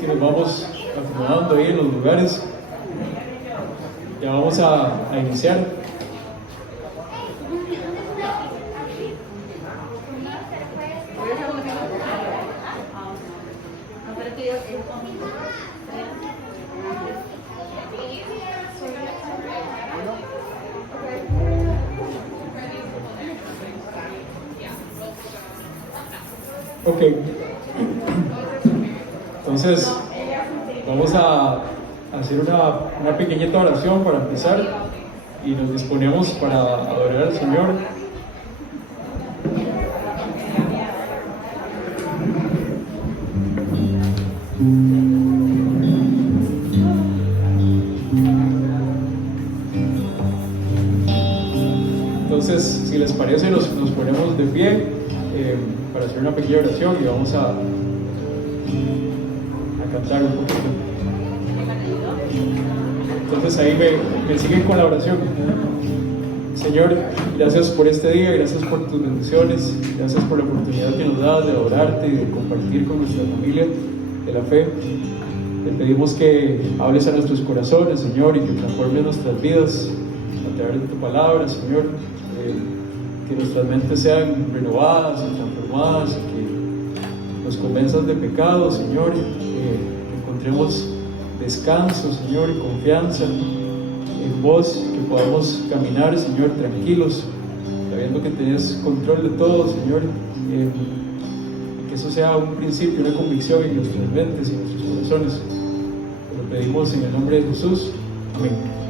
Que nos vamos acomodando ahí en los lugares. Ya vamos a iniciar. Ok, entonces vamos a hacer una pequeñita oración para empezar y nos disponemos para adorar al Señor. Entonces, si les parece, nos ponemos de pie para hacer una pequeña oración y vamos a cantar un poquito. Entonces ahí me siguen con la oración. Señor, gracias por este día, gracias por tus bendiciones, gracias por la oportunidad que nos das de adorarte y de compartir con nuestra familia de la fe. Te pedimos que hables a nuestros corazones, Señor, y que transformes nuestras vidas a través de tu palabra, Señor. Que nuestras mentes sean renovadas y transformadas, y que nos convenzas de pecado, Señor, que encontremos descanso, Señor, y confianza en vos, que podamos caminar, Señor, tranquilos, sabiendo que tenés control de todo, Señor, y que eso sea un principio, una convicción en nuestras mentes y en nuestros corazones. Te lo pedimos en el nombre de Jesús. Amén.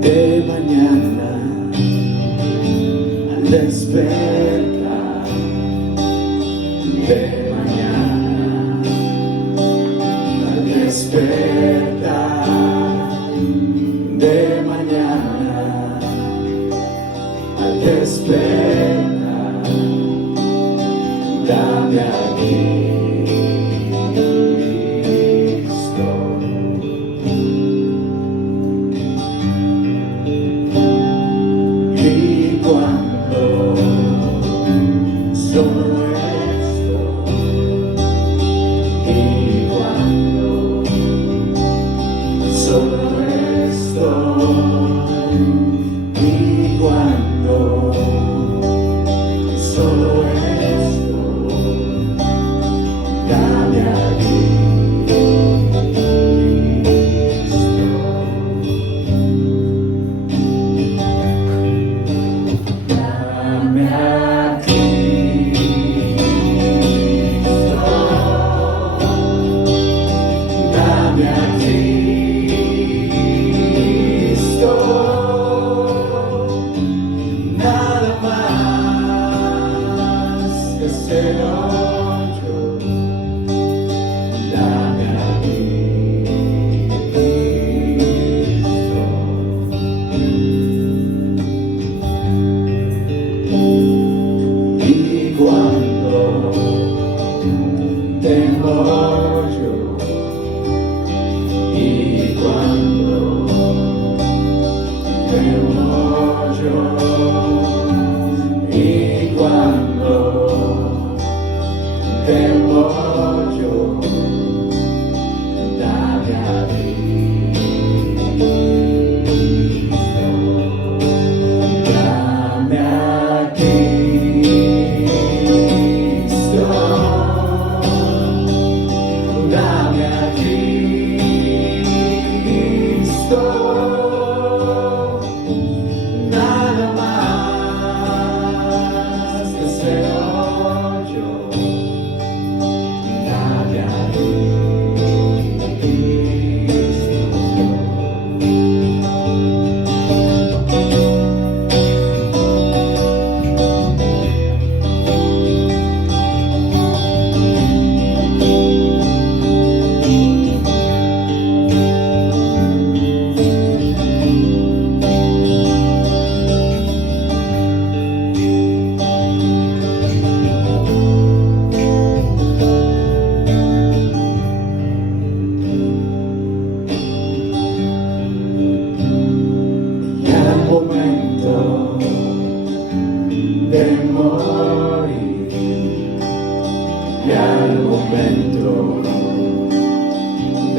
De mañana al despertar, de mañana al despertar, de mañana al despertar, dame aquí.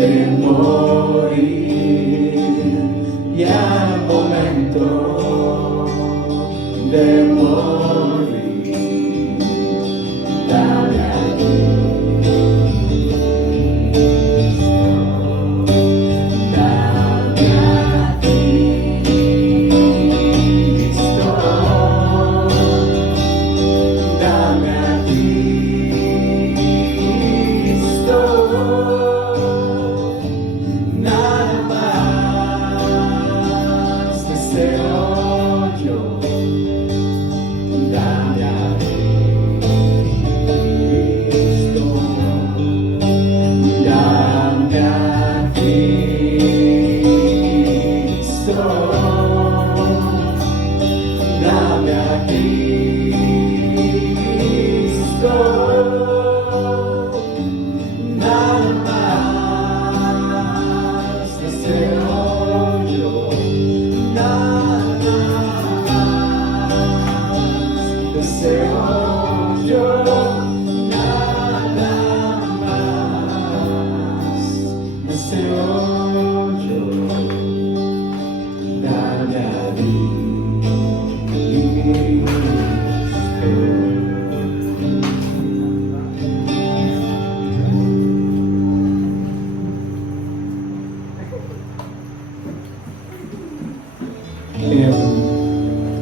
de morir, y al momento de morir, dame a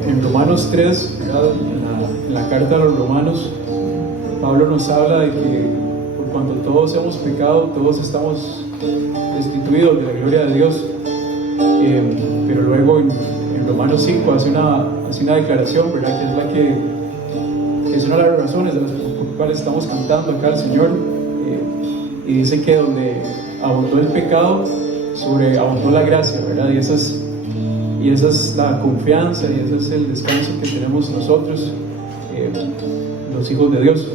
En Romanos 3, ¿verdad? En la carta a los Romanos, Pablo nos habla de que por cuanto todos hemos pecado, todos estamos destituidos de la gloria de Dios. Pero luego en Romanos 5 hace una declaración, ¿verdad? Que es una de las razones por las cuales estamos cantando acá al Señor. Y dice que donde abundó el pecado, sobreabundó la gracia, ¿verdad? Y esa es la confianza, y ese es el descanso que tenemos nosotros, los hijos de Dios.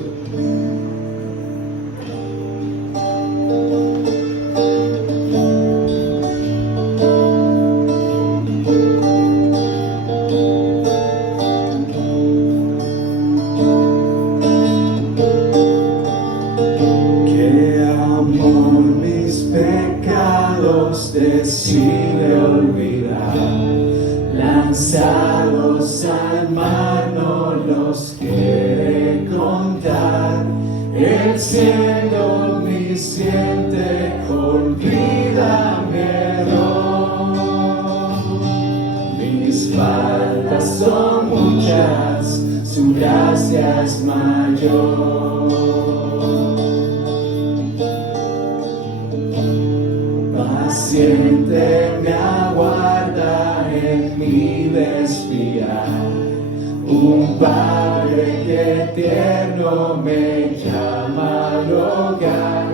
Qué amor mis pecados decide olvidar, lanzados al mar no los quiere contar. El cielo omnisciente olvida mi error. Mis faltas son muchas, su gracia es mayor. Paciente me aguarda en mi desviar, un Padre que tierno me llama al hogar.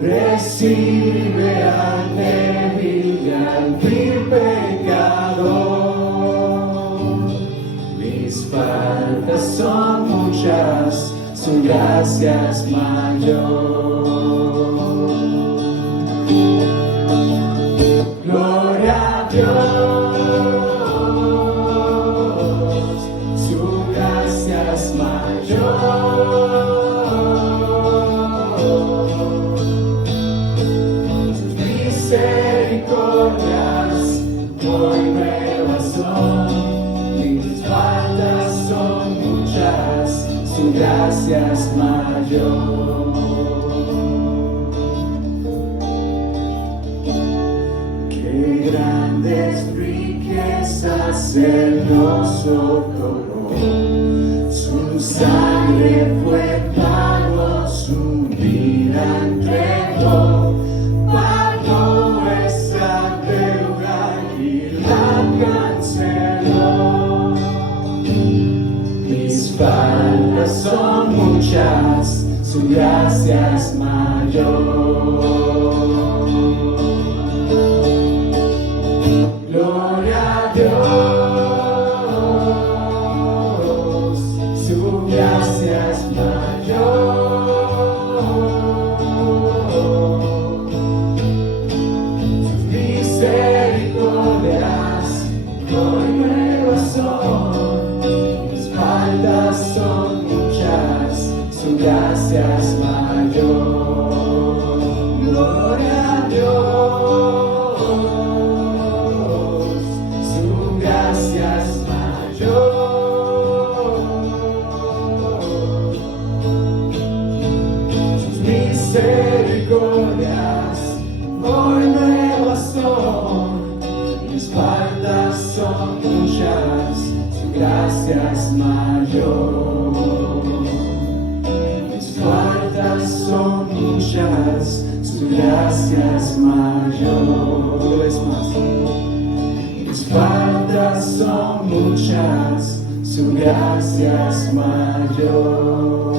Recibe al débil y al vil pecador. Mis faltas son muchas, su gracia es mayor. Gloria a Dios, su gracia es mayor. Sus misericordias hoy nuevas son, mis faltas son muchas, su gracia es mayor. Grandes riquezas Él nos socorró, su sangre fue pago, su vida entregó, pagó nuestra deuda y la canceló. Mis faltas son muchas, su gracia es mayor. Gloria a Dios, su gracia es mayor. son, mis faltas son muchas, su gracia es mayor. Mis faltas son muchas, su gracia es mayor. Una vez más. Mis faltas son muchas, su gracia es mayor.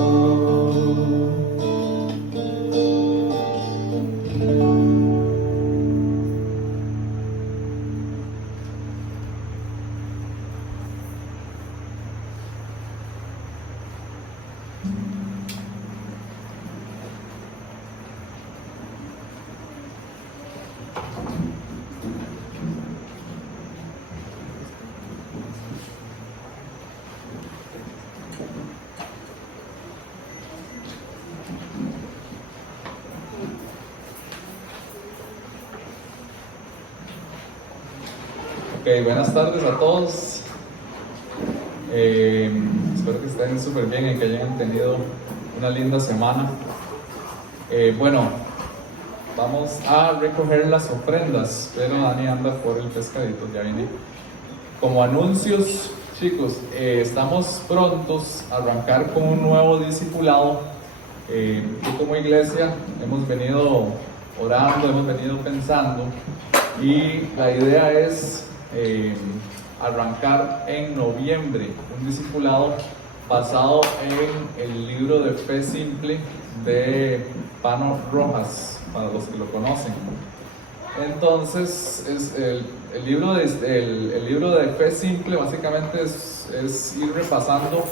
Ok, buenas tardes a todos. Espero que estén súper bien y que hayan tenido una linda semana. Bueno, vamos a recoger las ofrendas, pero Dani anda por el pescadito, ya vine. Como anuncios, chicos, estamos prontos a arrancar con un nuevo discipulado. Y como iglesia hemos venido orando, hemos venido pensando, y la idea es arrancar en noviembre un discipulado basado en el libro de Fe Simple de Pano Rojas, para los que lo conocen. Entonces, el libro de Fe Simple básicamente es ir repasando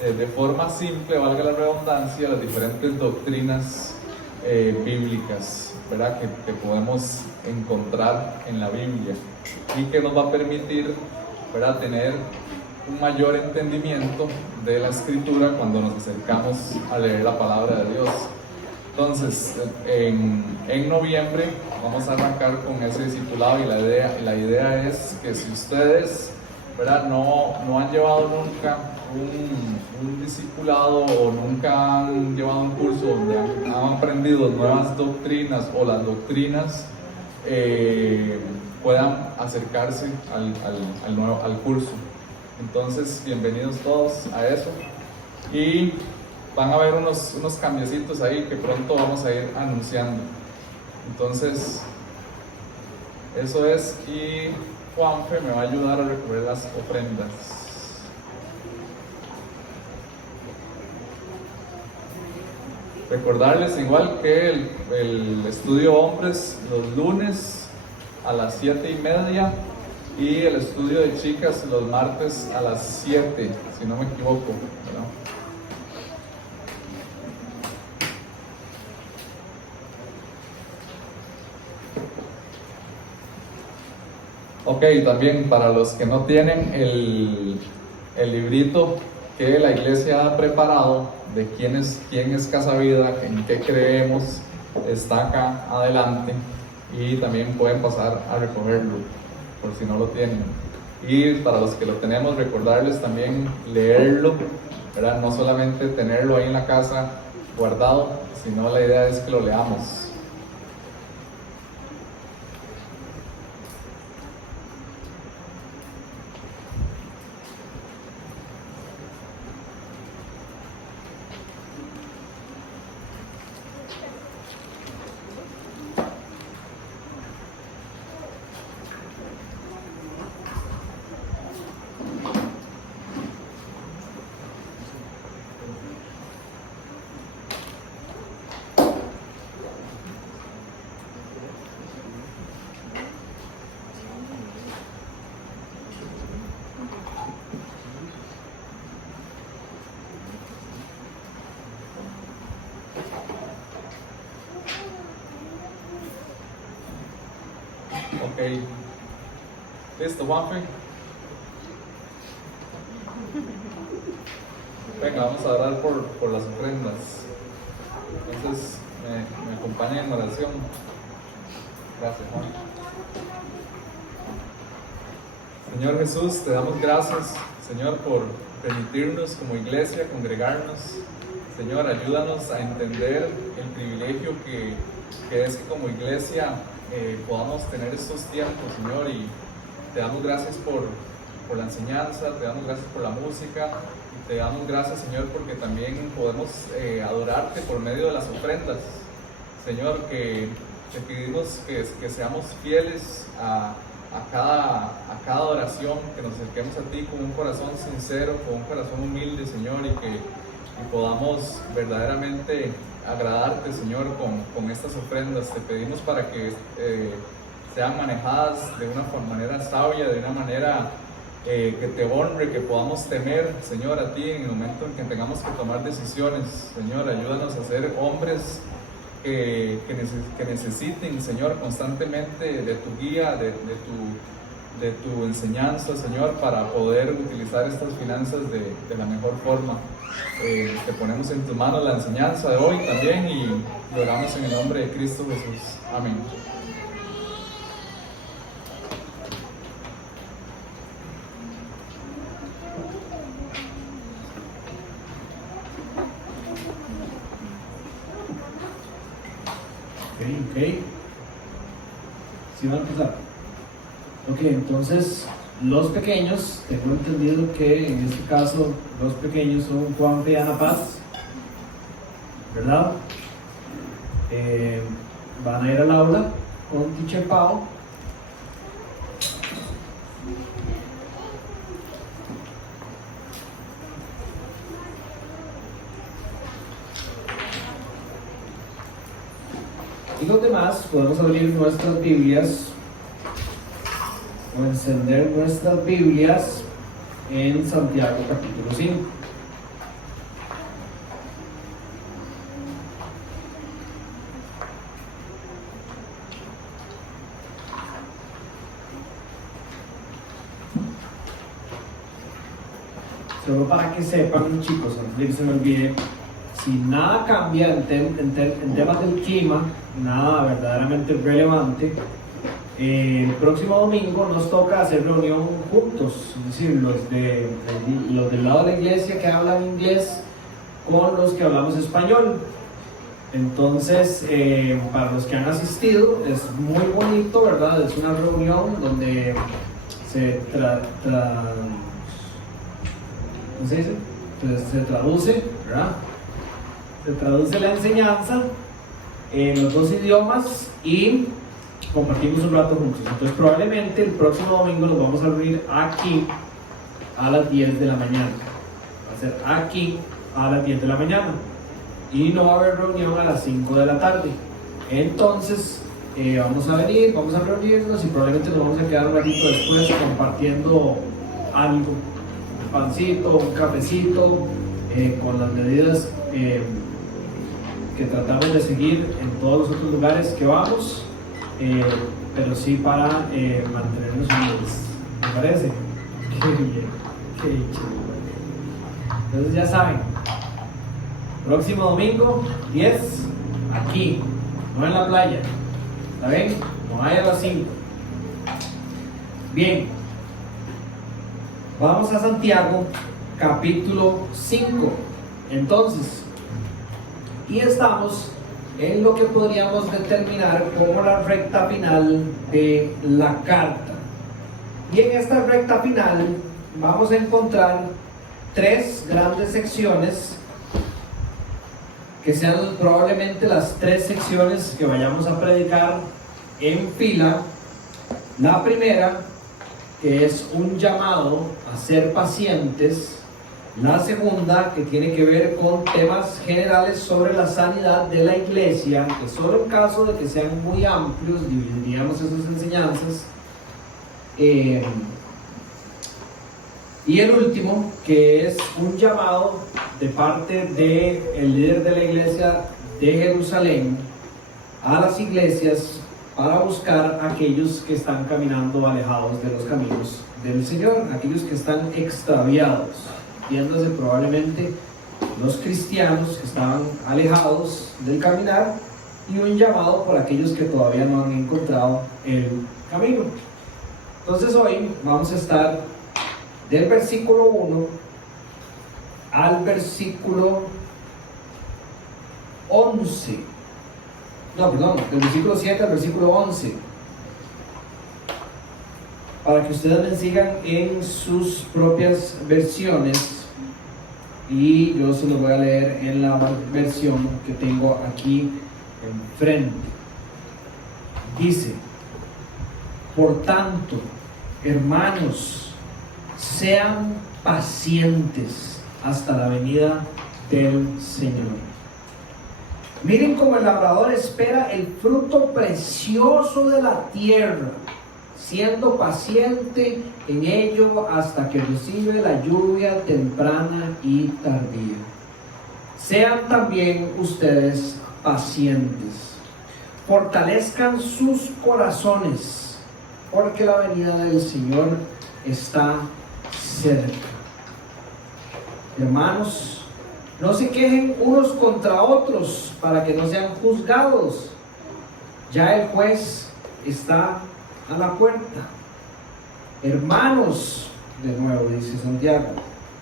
de forma simple, valga la redundancia, las diferentes doctrinas bíblicas, ¿verdad? Que podemos encontrar en la Biblia, y que nos va a permitir, ¿verdad?, tener un mayor entendimiento de la Escritura cuando nos acercamos a leer la palabra de Dios. Entonces, en noviembre vamos a arrancar con ese discipulado, y la idea es que si ustedes, ¿verdad?, no han llevado nunca un discipulado, o nunca han llevado un curso donde han aprendido nuevas doctrinas, o las doctrinas puedan acercarse al curso. Entonces, bienvenidos todos a eso, y van a ver unos cambiecitos ahí que pronto vamos a ir anunciando. Entonces, eso es, y Juanfe me va a ayudar a recoger las ofrendas. Recordarles igual que el estudio hombres los lunes a las 7:30, y el estudio de chicas los martes a las 7, si no me equivoco, ¿verdad? Ok, también para los que no tienen el librito que la iglesia ha preparado de quién es Casa Vida, en qué creemos, está acá adelante, y también pueden pasar a recogerlo por si no lo tienen. Y para los que lo tenemos, recordarles también leerlo, ¿verdad? No solamente tenerlo ahí en la casa guardado, sino la idea es que lo leamos. Ok, listo, Juanfe. Venga, vamos a orar por las ofrendas. Entonces, me acompañan en oración. Gracias, Juan. Señor Jesús, te damos gracias, Señor, por permitirnos como iglesia congregarnos. Señor, ayúdanos a entender el privilegio que que es que como iglesia podamos tener estos tiempos, Señor, y te damos gracias por la enseñanza, te damos gracias por la música, y te damos gracias, Señor, porque también podemos adorarte por medio de las ofrendas, Señor, que te pedimos que seamos fieles a cada oración, que nos acerquemos a ti con un corazón sincero, con un corazón humilde, Señor, y que podamos verdaderamente agradarte, Señor, con estas ofrendas. Te pedimos para que sean manejadas de una manera sabia, de una manera que te honre, que podamos temer, Señor, a ti en el momento en que tengamos que tomar decisiones. Señor, ayúdanos a ser hombres que necesiten, Señor, constantemente de tu guía, de tu enseñanza, Señor, para poder utilizar estas finanzas de la mejor forma. Te ponemos en tus manos la enseñanza de hoy también y lo oramos en el nombre de Cristo Jesús. Amén. Ok. ¿Sí van a empezar? Ok, entonces los pequeños, tengo entendido que en este caso los pequeños son Juan y Ana Paz, ¿verdad? Van a ir al aula con Teacher Pau. Y los demás podemos abrir nuestras Biblias o encender nuestras Biblias en Santiago capítulo 5. Solo para que sepan, chicos, antes de que se me olvide, si nada cambia en temas del clima, nada verdaderamente relevante, el próximo domingo nos toca hacer reunión juntos, es decir, los del lado de la iglesia que hablan inglés con los que hablamos español. Entonces, para los que han asistido, es muy bonito, ¿verdad? Es una reunión donde se ¿cómo se dice? Se traduce, ¿verdad? Se traduce la enseñanza en los dos idiomas y compartimos un rato juntos. Entonces probablemente el próximo domingo nos vamos a reunir aquí a las 10 de la mañana. Va a ser aquí a las 10 de la mañana y no va a haber reunión a las 5 de la tarde. Entonces vamos a venir, vamos a reunirnos y probablemente nos vamos a quedar un ratito después compartiendo algo, un pancito, un cafecito, con las medidas que tratamos de seguir en todos los otros lugares que vamos, pero sí para mantenernos unidos. ¿Me parece? Qué bien, qué chido. Entonces ya saben, próximo domingo 10 aquí, no en la playa, ¿está bien? No hay a las 5. Bien, vamos a Santiago capítulo 5 entonces, y estamos en lo que podríamos determinar como la recta final de la carta. Y en esta recta final vamos a encontrar 3 grandes secciones que sean probablemente las 3 secciones que vayamos a predicar en fila. La primera, que es un llamado a ser pacientes. La segunda, que tiene que ver con temas generales sobre la sanidad de la iglesia, que solo en caso de que sean muy amplios dividiríamos esas enseñanzas. Y el último, que es un llamado de parte del líder de la iglesia de Jerusalén a las iglesias para buscar a aquellos que están caminando alejados de los caminos del Señor, aquellos que están extraviados, entiéndase probablemente los cristianos que estaban alejados del caminar, y un llamado por aquellos que todavía no han encontrado el camino. Entonces hoy vamos a estar del versículo 1 al versículo 11. del versículo 7 al versículo 11, para que ustedes me sigan en sus propias versiones, y yo se los voy a leer en la versión que tengo aquí enfrente. Dice: por tanto, hermanos, sean pacientes hasta la venida del Señor. Miren cómo el labrador espera el fruto precioso de la tierra, siendo paciente en ello hasta que recibe la lluvia temprana y tardía. Sean también ustedes pacientes. Fortalezcan sus corazones, porque la venida del Señor está cerca. Hermanos, no se quejen unos contra otros para que no sean juzgados. Ya el juez está a la puerta. Hermanos, de nuevo dice Santiago,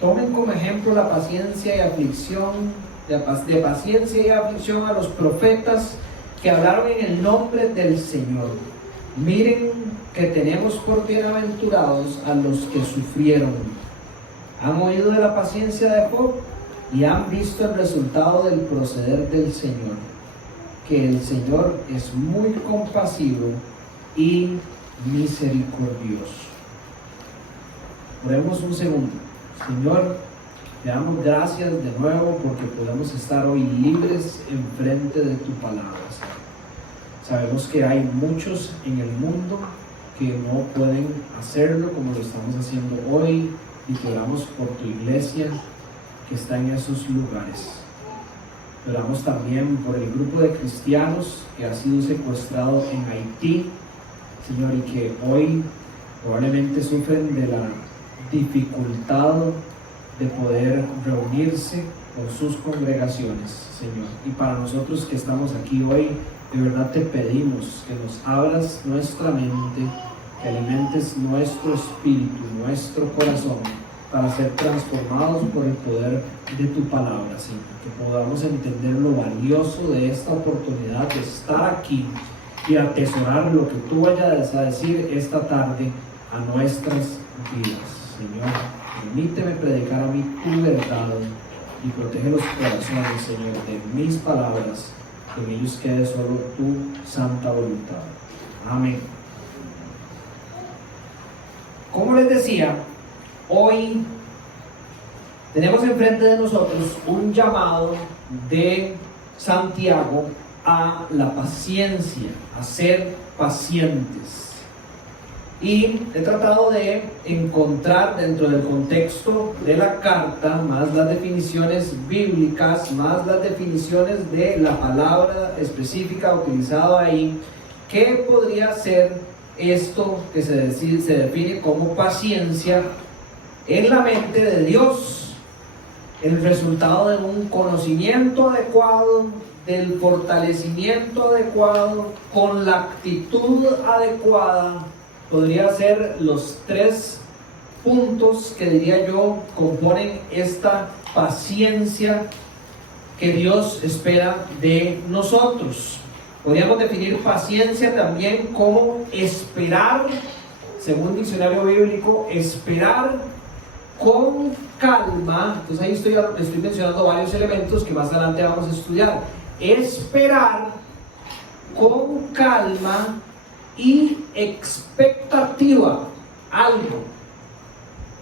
tomen como ejemplo la paciencia y aflicción, de paciencia y aflicción a los profetas que hablaron en el nombre del Señor. Miren que tenemos por bienaventurados a los que sufrieron. Han oído de la paciencia de Job y han visto el resultado del proceder del Señor, que el Señor es muy compasivo y misericordioso. Oremos un segundo. Señor, te damos gracias de nuevo porque podemos estar hoy libres enfrente de tu palabra. Sabemos que hay muchos en el mundo que no pueden hacerlo como lo estamos haciendo hoy, y te oramos por tu iglesia que está en esos lugares. Te oramos también por el grupo de cristianos que ha sido secuestrado en Haití, Señor, y que hoy probablemente sufren de la dificultad de poder reunirse con sus congregaciones, Señor. Y para nosotros que estamos aquí hoy, de verdad te pedimos que nos abras nuestra mente, que alimentes nuestro espíritu, nuestro corazón, para ser transformados por el poder de tu palabra, Señor. Que podamos entender lo valioso de esta oportunidad de estar aquí y atesorar lo que tú vayas a decir esta tarde a nuestras vidas. Señor, permíteme predicar a mí tu verdad y protege los corazones, Señor, de mis palabras, que en ellos quede solo tu santa voluntad. Amén. Como les decía, hoy tenemos enfrente de nosotros un llamado de Santiago a la paciencia, a ser pacientes. Y he tratado de encontrar dentro del contexto de la carta más las definiciones bíblicas, más las definiciones de la palabra específica utilizada ahí, qué podría ser esto que se define como paciencia en la mente de Dios, el resultado de un conocimiento adecuado, del fortalecimiento adecuado, con la actitud adecuada. Podría ser los 3 puntos que diría yo componen esta paciencia que Dios espera de nosotros. Podríamos definir paciencia también como esperar, según el diccionario bíblico, esperar con calma. Entonces ahí estoy mencionando varios elementos que más adelante vamos a estudiar. Esperar con calma y expectativa algo.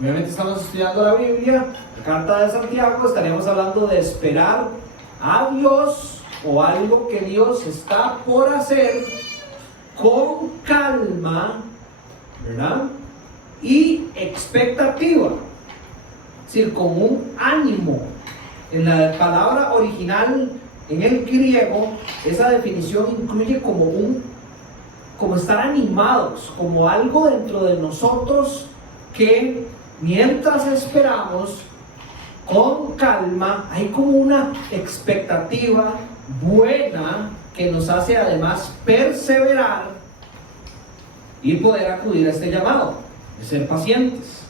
Obviamente estamos estudiando la Biblia, la carta de Santiago, estaríamos hablando de esperar a Dios o algo que Dios está por hacer con calma, ¿verdad? Y expectativa, es decir, con un ánimo. En la palabra original, en el griego, esa definición incluye como estar animados, como algo dentro de nosotros que mientras esperamos con calma, hay como una expectativa buena que nos hace además perseverar y poder acudir a este llamado de ser pacientes.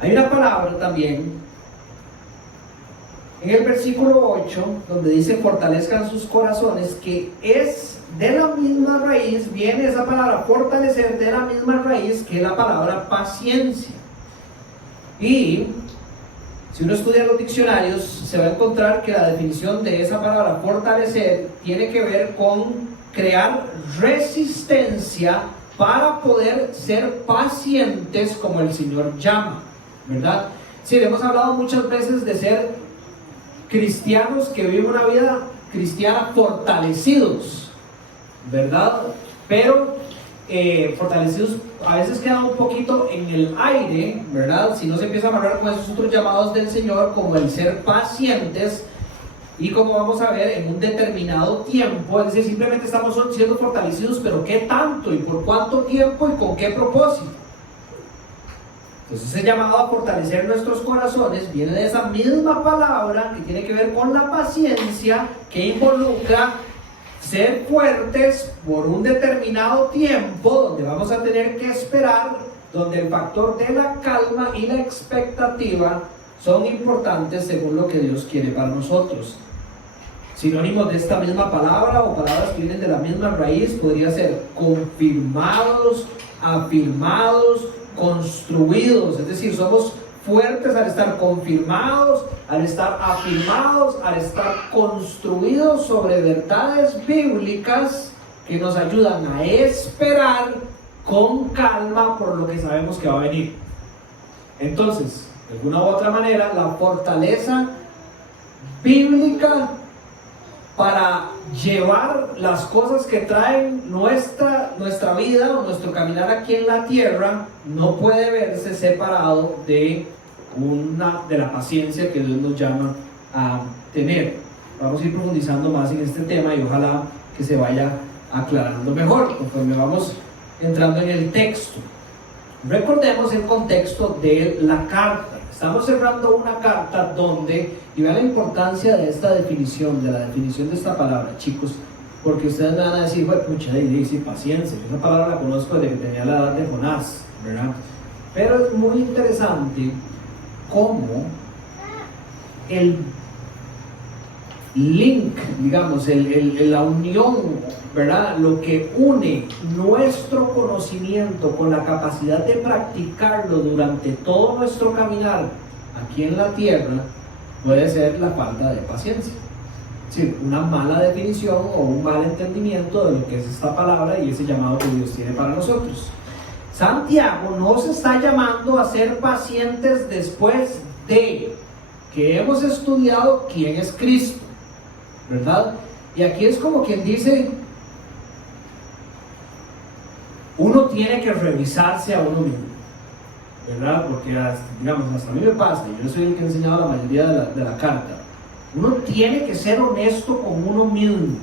Hay una palabra también en el versículo 8, donde dice fortalezcan sus corazones, que es de la misma raíz, viene esa palabra fortalecer de la misma raíz que la palabra paciencia. Y si uno estudia los diccionarios, se va a encontrar que la definición de esa palabra fortalecer tiene que ver con crear resistencia para poder ser pacientes como el Señor llama, ¿verdad? Sí, hemos hablado muchas veces de ser cristianos que viven una vida cristiana fortalecidos, ¿verdad? Pero fortalecidos a veces quedan un poquito en el aire, ¿verdad? Si no se empieza a amarrar con esos otros llamados del Señor, como el ser pacientes, y como vamos a ver, en un determinado tiempo, es decir, simplemente estamos siendo fortalecidos, pero ¿qué tanto? ¿Y por cuánto tiempo? ¿Y con qué propósito? Entonces ese llamado a fortalecer nuestros corazones viene de esa misma palabra que tiene que ver con la paciencia, que involucra ser fuertes por un determinado tiempo, donde vamos a tener que esperar, donde el factor de la calma y la expectativa son importantes según lo que Dios quiere para nosotros. Sinónimos de esta misma palabra o palabras que vienen de la misma raíz podría ser confirmados, afirmados, construidos, es decir, somos fuertes al estar confirmados, al estar afirmados, al estar construidos sobre verdades bíblicas que nos ayudan a esperar con calma por lo que sabemos que va a venir. Entonces, de alguna u otra manera, la fortaleza bíblica para llevar las cosas que traen nuestra vida o nuestro caminar aquí en la tierra no puede verse separado de la paciencia que Dios nos llama a tener. Vamos a ir profundizando más en este tema y ojalá que se vaya aclarando mejor conforme vamos entrando en el texto. Recordemos el contexto de la carta. Estamos cerrando una carta donde, y vean la importancia de esta definición, de la definición de esta palabra, chicos, porque ustedes me van a decir, bueno, mucha dice paciencia, esa palabra la conozco desde que tenía la edad de Jonás, ¿verdad? Pero es muy interesante cómo el link, digamos, la unión, ¿verdad? Lo que une nuestro conocimiento con la capacidad de practicarlo durante todo nuestro caminar aquí en la tierra puede ser la falta de paciencia. Es decir, una mala definición o un mal entendimiento de lo que es esta palabra y ese llamado que Dios tiene para nosotros. Santiago nos está llamando a ser pacientes después de que hemos estudiado quién es Cristo, ¿verdad? Y aquí es como quien dice, uno tiene que revisarse a uno mismo, ¿verdad? Porque, digamos, hasta a mí me pasa, yo soy el que he enseñado la mayoría de la carta. Uno tiene que ser honesto con uno mismo.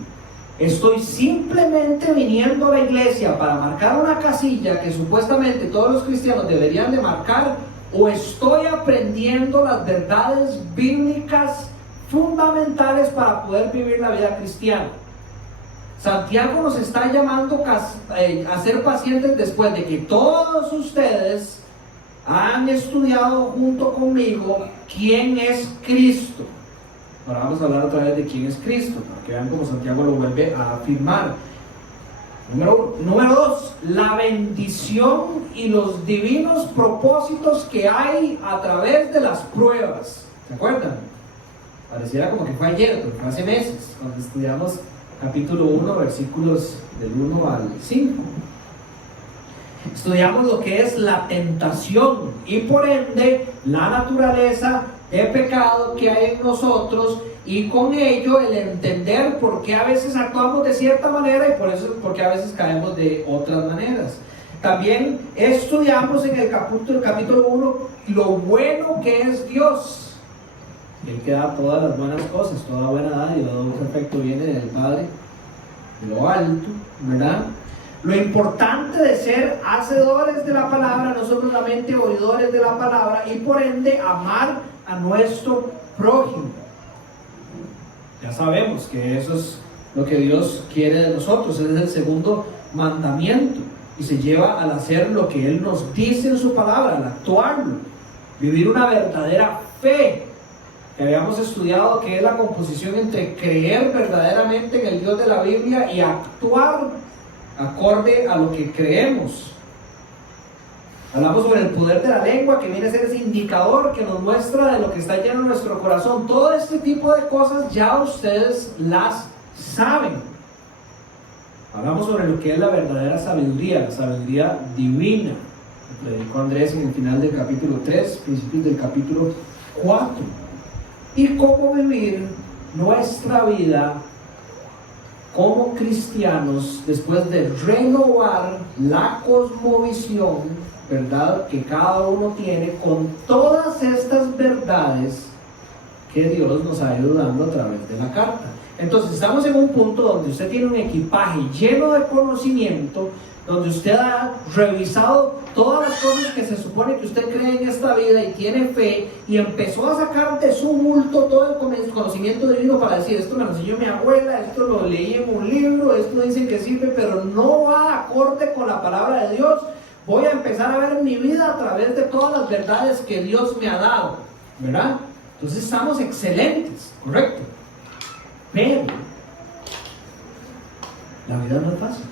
Estoy simplemente viniendo a la iglesia para marcar una casilla que supuestamente todos los cristianos deberían de marcar, o estoy aprendiendo las verdades bíblicas fundamentales para poder vivir la vida cristiana. Santiago nos está llamando a ser pacientes después de que todos ustedes han estudiado junto conmigo quién es Cristo. Ahora vamos a hablar otra vez de quién es Cristo, para que vean cómo Santiago lo vuelve a afirmar. Número 2, la bendición y los divinos propósitos que hay a través de las pruebas. ¿Se acuerdan? Pareciera como que fue ayer, pero fue hace meses, cuando estudiamos capítulo 1, versículos del 1 al 5. Estudiamos lo que es la tentación y por ende la naturaleza de pecado que hay en nosotros, y con ello el entender por qué a veces actuamos de cierta manera y por qué a veces caemos de otras maneras. También estudiamos en el capítulo 1 lo bueno que es Dios, el que da todas las buenas cosas, toda buena edad y todo perfecto viene del Padre de lo alto, ¿verdad? Lo importante de ser hacedores de la palabra, no solamente oidores de la palabra, y por ende amar a nuestro prójimo. Ya sabemos que eso es lo que Dios quiere de nosotros, ese es el segundo mandamiento, y se lleva al hacer lo que Él nos dice en su palabra, al actuarlo, vivir una verdadera fe que habíamos estudiado, que es la composición entre creer verdaderamente en el Dios de la Biblia y actuar acorde a lo que creemos. Hablamos sobre el poder de la lengua, que viene a ser ese indicador que nos muestra de lo que está lleno en nuestro corazón. Todo este tipo de cosas ya ustedes las saben. Hablamos sobre lo que es la verdadera sabiduría, la sabiduría divina. Lo predicó Andrés en el final del capítulo 3, principios del capítulo 4. Y cómo vivir nuestra vida como cristianos después de renovar la cosmovisión, ¿verdad?, que cada uno tiene con todas estas verdades que Dios nos ha ido dando a través de la carta. Entonces estamos en un punto donde usted tiene un equipaje lleno de conocimiento, donde usted ha revisado todas las cosas que se supone que usted cree en esta vida y tiene fe, y empezó a sacar de su bulto todo el conocimiento divino para decir: esto me lo enseñó mi abuela, esto lo leí en un libro, esto dicen que sirve, pero no va acorde con la palabra de Dios. Voy a empezar a ver mi vida a través de todas las verdades que Dios me ha dado, ¿verdad? Entonces estamos excelentes, ¿correcto? Pero la vida no es fácil.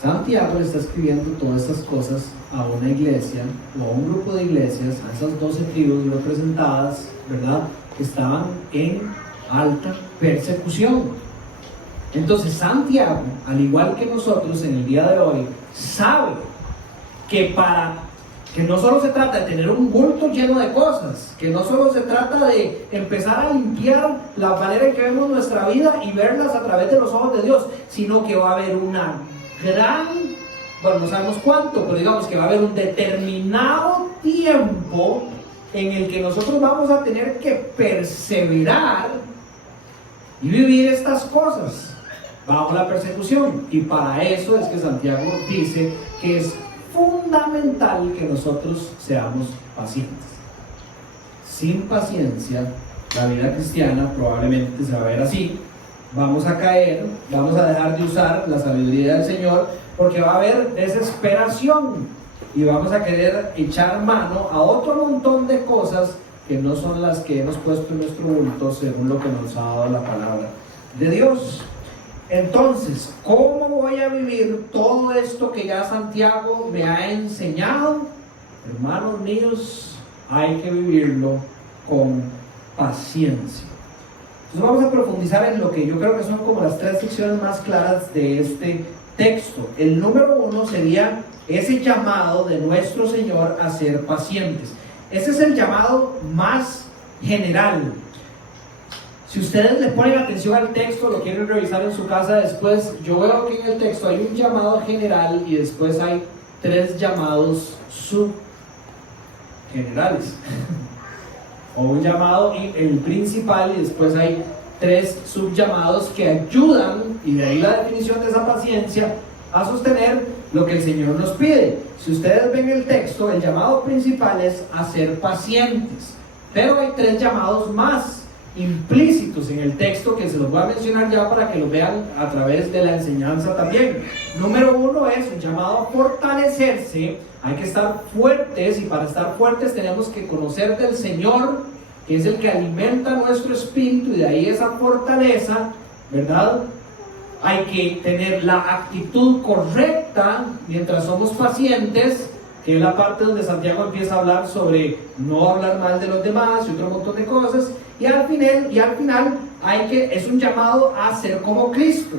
Santiago le está escribiendo todas estas cosas a una iglesia o a un grupo de iglesias, a esas 12 tribus representadas, ¿verdad?, que estaban en alta persecución. Entonces Santiago, al igual que nosotros en el día de hoy, sabe que no solo se trata de tener un bulto lleno de cosas, que no solo se trata de empezar a limpiar la manera en que vemos nuestra vida y verlas a través de los ojos de Dios, sino que va a haber una gran, bueno, no sabemos cuánto, pero digamos que va a haber un determinado tiempo en el que nosotros vamos a tener que perseverar y vivir estas cosas bajo la persecución. Y para eso es que Santiago dice que es fundamental que nosotros seamos pacientes. Sin paciencia, la vida cristiana probablemente se va a ver así. Vamos a caer, vamos a dejar de usar la sabiduría del Señor, porque va a haber desesperación y vamos a querer echar mano a otro montón de cosas que no son las que hemos puesto en nuestro bulto según lo que nos ha dado la palabra de Dios. Entonces, ¿cómo voy a vivir todo esto que ya Santiago me ha enseñado? Hermanos míos, hay que vivirlo con paciencia. Entonces vamos a profundizar en lo que yo creo que son como las 3 secciones más claras de este texto. El número 1 sería ese llamado de nuestro Señor a ser pacientes. Ese es el llamado más general. Si ustedes le ponen atención al texto, lo quieren revisar en su casa después, yo veo que en el texto hay un llamado general y después hay 3 llamados subgenerales. O un llamado el principal y después hay 3 subllamados que ayudan, y de ahí la definición de esa paciencia, a sostener lo que el Señor nos pide. Si ustedes ven el texto, el llamado principal es a ser pacientes, pero hay 3 llamados más implícitos en el texto que se los voy a mencionar ya para que los vean a través de la enseñanza también. Número 1 es un llamado a fortalecerse. Hay que estar fuertes, y para estar fuertes tenemos que conocer del Señor, que es el que alimenta nuestro espíritu, y de ahí esa fortaleza, ¿verdad? Hay que tener la actitud correcta mientras somos pacientes, que es la parte donde Santiago empieza a hablar sobre no hablar mal de los demás y otro montón de cosas. Y al final es un llamado a ser como Cristo,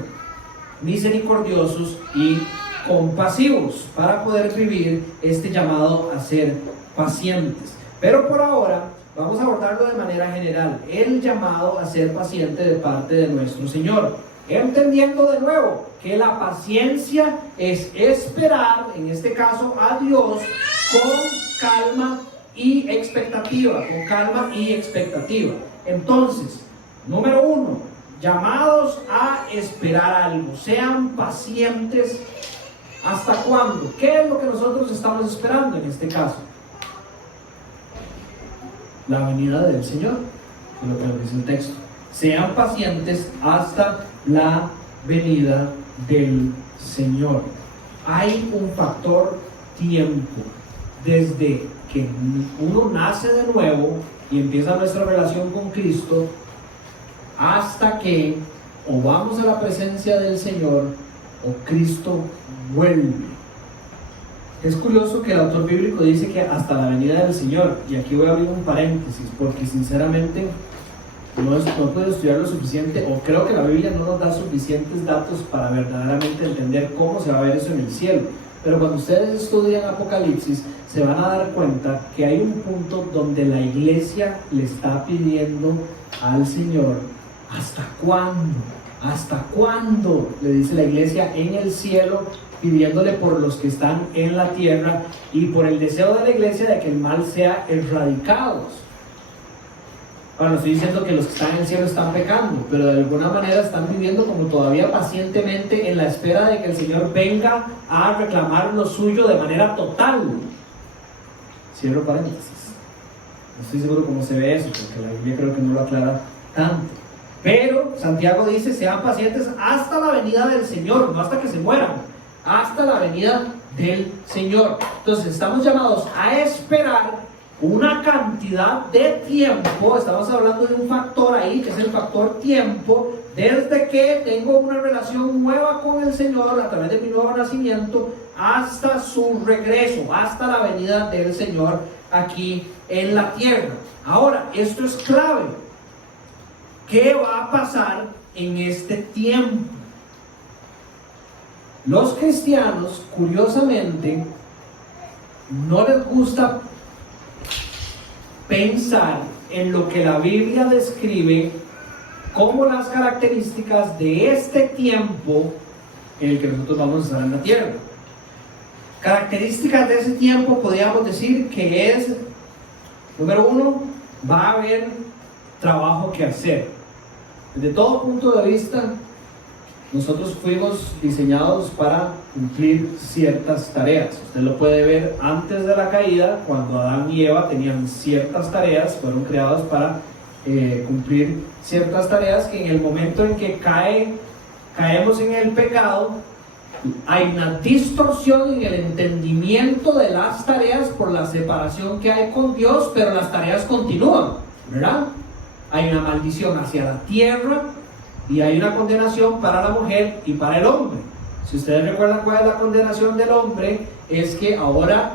misericordiosos y compasivos, para poder vivir este llamado a ser pacientes. Pero por ahora vamos a abordarlo de manera general, el llamado a ser paciente de parte de nuestro Señor, entendiendo de nuevo que la paciencia es esperar, en este caso a Dios, con calma y expectativa, Entonces, número 1, llamados a esperar algo. Sean pacientes. ¿Hasta cuándo? ¿Qué es lo que nosotros estamos esperando en este caso? La venida del Señor, es lo que nos dice el texto. Sean pacientes hasta la venida del Señor. Hay un factor tiempo. Desde que uno nace de nuevo y empieza nuestra relación con Cristo hasta que o vamos a la presencia del Señor o Cristo vuelve. Es curioso que el autor bíblico dice que hasta la venida del Señor, y aquí voy a abrir un paréntesis porque sinceramente no he podido estudiar lo suficiente, o creo que la Biblia no nos da suficientes datos para verdaderamente entender cómo se va a ver eso en el cielo. Pero cuando ustedes estudian Apocalipsis se van a dar cuenta que hay un punto donde la iglesia le está pidiendo al Señor: ¿hasta cuándo? ¿Hasta cuándo? Le dice la iglesia en el cielo, pidiéndole por los que están en la tierra y por el deseo de la iglesia de que el mal sea erradicado. Ahora, no estoy diciendo que los que están en el cielo están pecando, pero de alguna manera están viviendo como todavía pacientemente en la espera de que el Señor venga a reclamar lo suyo de manera total. Cierro paréntesis. No estoy seguro cómo se ve eso, porque la Biblia creo que no lo aclara tanto. Pero Santiago dice: sean pacientes hasta la venida del Señor, no hasta que se mueran, hasta la venida del Señor. Entonces estamos llamados a esperar una cantidad de tiempo. Estamos hablando de un factor ahí, que es el factor tiempo, desde que tengo una relación nueva con el Señor a través de mi nuevo nacimiento hasta su regreso, hasta la venida del Señor aquí en la tierra. Ahora, esto es clave. ¿Qué va a pasar en este tiempo? Los cristianos, curiosamente, no les gusta pensar en lo que la Biblia describe como las características de este tiempo en el que nosotros vamos a estar en la tierra. Características de ese tiempo podríamos decir que es: número uno, va a haber trabajo que hacer. Desde todo punto de vista, nosotros fuimos diseñados para cumplir ciertas tareas. Usted lo puede ver antes de la caída, cuando Adán y Eva tenían ciertas tareas, fueron creados para cumplir ciertas tareas que en el momento en que caemos en el pecado, hay una distorsión en el entendimiento de las tareas por la separación que hay con Dios, pero las tareas continúan, ¿verdad? Hay una maldición hacia la tierra y hay una condenación para la mujer y para el hombre. Si ustedes recuerdan cuál es la condenación del hombre, es que ahora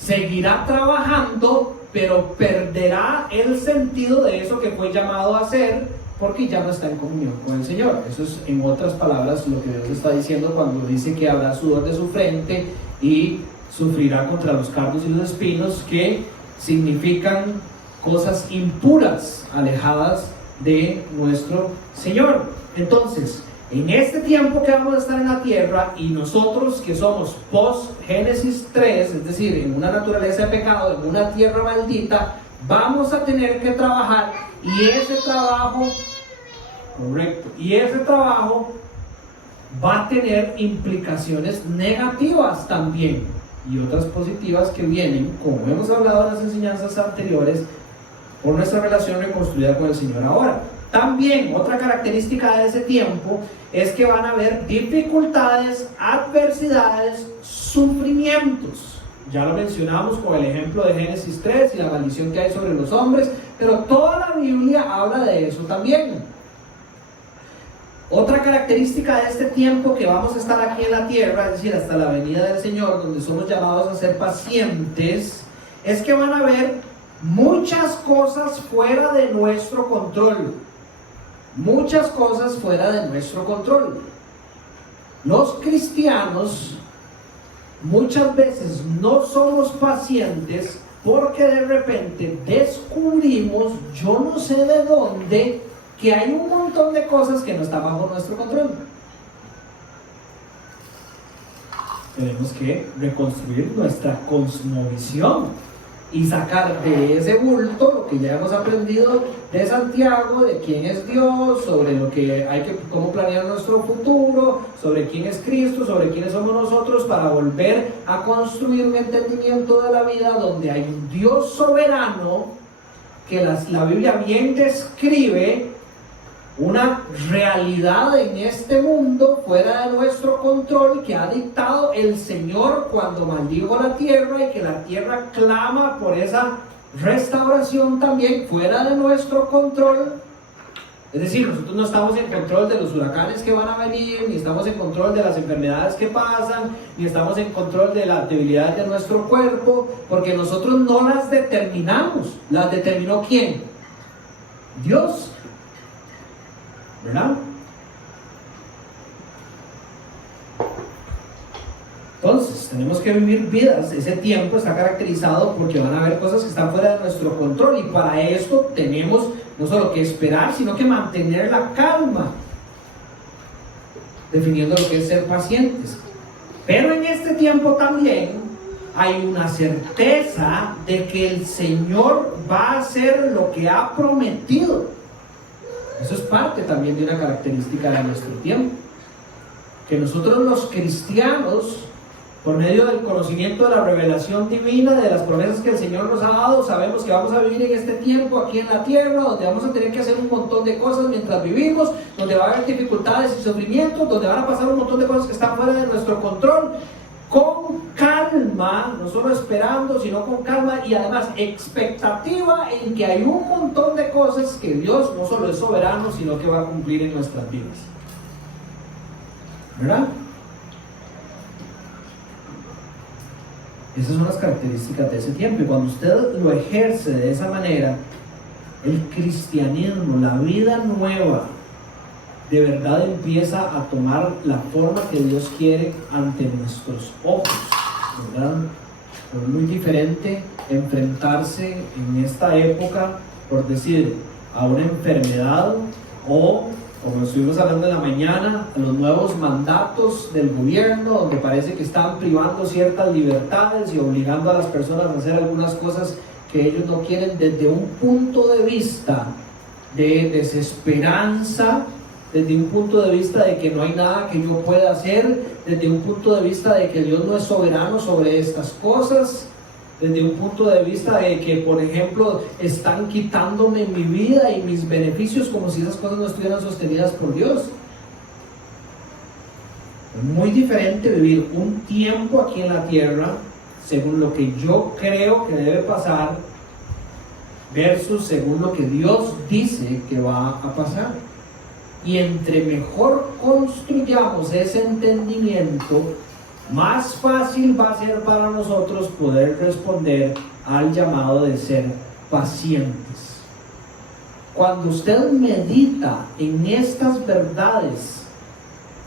seguirá trabajando, pero perderá el sentido de eso que fue llamado a hacer, porque ya no está en comunión con el Señor. Eso es, en otras palabras, lo que Dios está diciendo cuando dice que habrá sudor de su frente y sufrirá contra los cardos y los espinos, que significan cosas impuras, alejadas de nuestro Señor. Entonces, en este tiempo que vamos a estar en la tierra, y nosotros que somos post Génesis 3, es decir, en una naturaleza de pecado, en una tierra maldita, vamos a tener que trabajar, y ese trabajo, correcto, y ese trabajo va a tener implicaciones negativas también, y otras positivas que vienen, como hemos hablado en las enseñanzas anteriores, por nuestra relación reconstruida con el Señor. Ahora, también otra característica de ese tiempo es que van a haber dificultades, adversidades, sufrimientos. Ya lo mencionamos con el ejemplo de Génesis 3 y la maldición que hay sobre los hombres, pero toda la Biblia habla de eso también. Otra característica de este tiempo que vamos a estar aquí en la tierra, es decir, hasta la venida del Señor, donde somos llamados a ser pacientes, es que van a haber muchas cosas fuera de nuestro control. Muchas cosas fuera de nuestro control. Los cristianos muchas veces no somos pacientes porque de repente descubrimos, yo no sé de dónde, que hay un montón de cosas que no están bajo nuestro control. Tenemos que reconstruir nuestra cosmovisión y sacar de ese bulto lo que ya hemos aprendido de Santiago, de quién es Dios, sobre lo que hay que, cómo planear nuestro futuro, sobre quién es Cristo, sobre quiénes somos nosotros, para volver a construir un entendimiento de la vida donde hay un Dios soberano que la Biblia bien describe, una realidad en este mundo fuera de nuestro control que ha dictado el Señor cuando maldijo la tierra, y que la tierra clama por esa restauración también fuera de nuestro control. Es decir, nosotros no estamos en control de los huracanes que van a venir, ni estamos en control de las enfermedades que pasan, ni estamos en control de las debilidades de nuestro cuerpo, porque nosotros no las determinamos. ¿Las determinó quién? Dios, ¿verdad? Entonces, tenemos que vivir vidas. Ese tiempo está caracterizado porque van a haber cosas que están fuera de nuestro control, y para esto tenemos no solo que esperar, sino que mantener la calma, definiendo lo que es ser pacientes. Pero en este tiempo también hay una certeza de que el Señor va a hacer lo que ha prometido. Eso es parte también de una característica de nuestro tiempo, que nosotros los cristianos, por medio del conocimiento de la revelación divina, de las promesas que el Señor nos ha dado, sabemos que vamos a vivir en este tiempo aquí en la tierra, donde vamos a tener que hacer un montón de cosas mientras vivimos, donde va a haber dificultades y sufrimientos, donde van a pasar un montón de cosas que están fuera de nuestro control, con calma, no solo esperando, sino con calma, y además expectativa en que hay un montón de cosas que Dios no solo es soberano, sino que va a cumplir en nuestras vidas. ¿Verdad? Esas son las características de ese tiempo, y cuando usted lo ejerce de esa manera, el cristianismo, la vida nueva, de verdad empieza a tomar la forma que Dios quiere ante nuestros ojos, ¿verdad? Es muy diferente enfrentarse en esta época, por decir, a una enfermedad, o, como estuvimos hablando en la mañana, a los nuevos mandatos del gobierno, donde parece que están privando ciertas libertades y obligando a las personas a hacer algunas cosas que ellos no quieren, desde un punto de vista de desesperanza, desde un punto de vista de que no hay nada que yo pueda hacer, desde un punto de vista de que Dios no es soberano sobre estas cosas, desde un punto de vista de que, por ejemplo, están quitándome mi vida y mis beneficios como si esas cosas no estuvieran sostenidas por Dios. Es muy diferente vivir un tiempo aquí en la tierra según lo que yo creo que debe pasar versus según lo que Dios dice que va a pasar. Y entre mejor construyamos ese entendimiento, más fácil va a ser para nosotros poder responder al llamado de ser pacientes. Cuando usted medita en estas verdades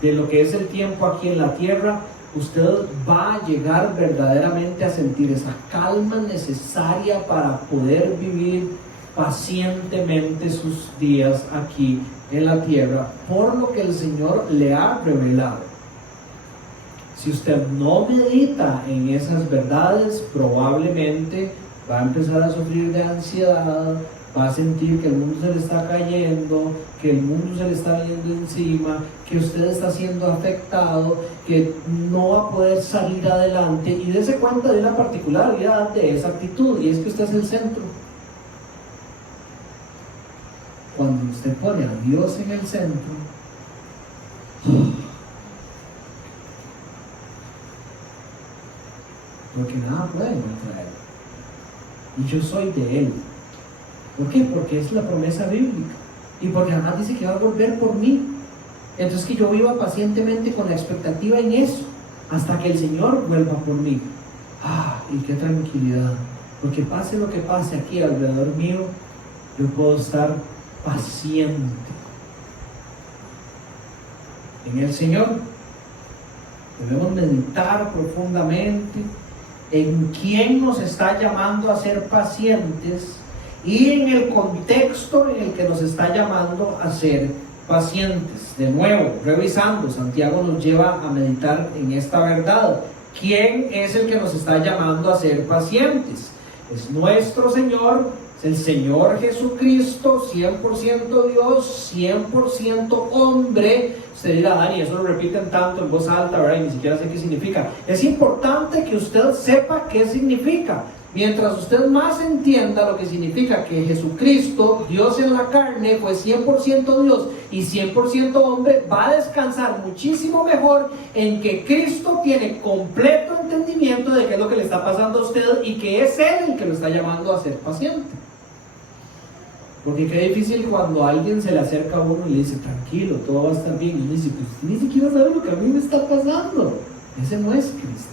de lo que es el tiempo aquí en la tierra, usted va a llegar verdaderamente a sentir esa calma necesaria para poder vivir pacientemente sus días aquí en la tierra, por lo que el Señor le ha revelado. Si usted no medita en esas verdades, probablemente va a empezar a sufrir de ansiedad, va a sentir que el mundo se le está cayendo, que el mundo se le está viniendo encima, que usted está siendo afectado, que no va a poder salir adelante, y dése cuenta de una particularidad de esa actitud, y es que usted es el centro. Cuando usted pone a Dios en el centro, porque nada puede contra Él, y yo soy de Él. ¿Por qué? Porque es la promesa bíblica, y porque además dice que va a volver por mí. Entonces que yo viva pacientemente con la expectativa en eso, hasta que el Señor vuelva por mí. Y qué tranquilidad, porque pase lo que pase aquí alrededor mío, yo puedo estar paciente en el Señor. Debemos meditar profundamente en quién nos está llamando a ser pacientes y en el contexto en el que nos está llamando a ser pacientes. De nuevo, revisando, Santiago nos lleva a meditar en esta verdad. ¿Quién es el que nos está llamando a ser pacientes? Es nuestro Señor, es el Señor Jesucristo, 100% Dios, 100% hombre. Usted dirá, Dani, eso lo repiten tanto en voz alta, ¿verdad? Y ni siquiera sé qué significa. Es importante que usted sepa qué significa. Mientras usted más entienda lo que significa que Jesucristo, Dios en la carne, fue 100% Dios y 100% hombre, va a descansar muchísimo mejor en que Cristo tiene completo entendimiento de qué es lo que le está pasando a usted y que es Él el que lo está llamando a ser paciente. Porque qué difícil cuando alguien se le acerca a uno y le dice, tranquilo, todo va a estar bien, y uno dice, pues usted ni siquiera sabe lo que a mí me está pasando. Ese no es Cristo.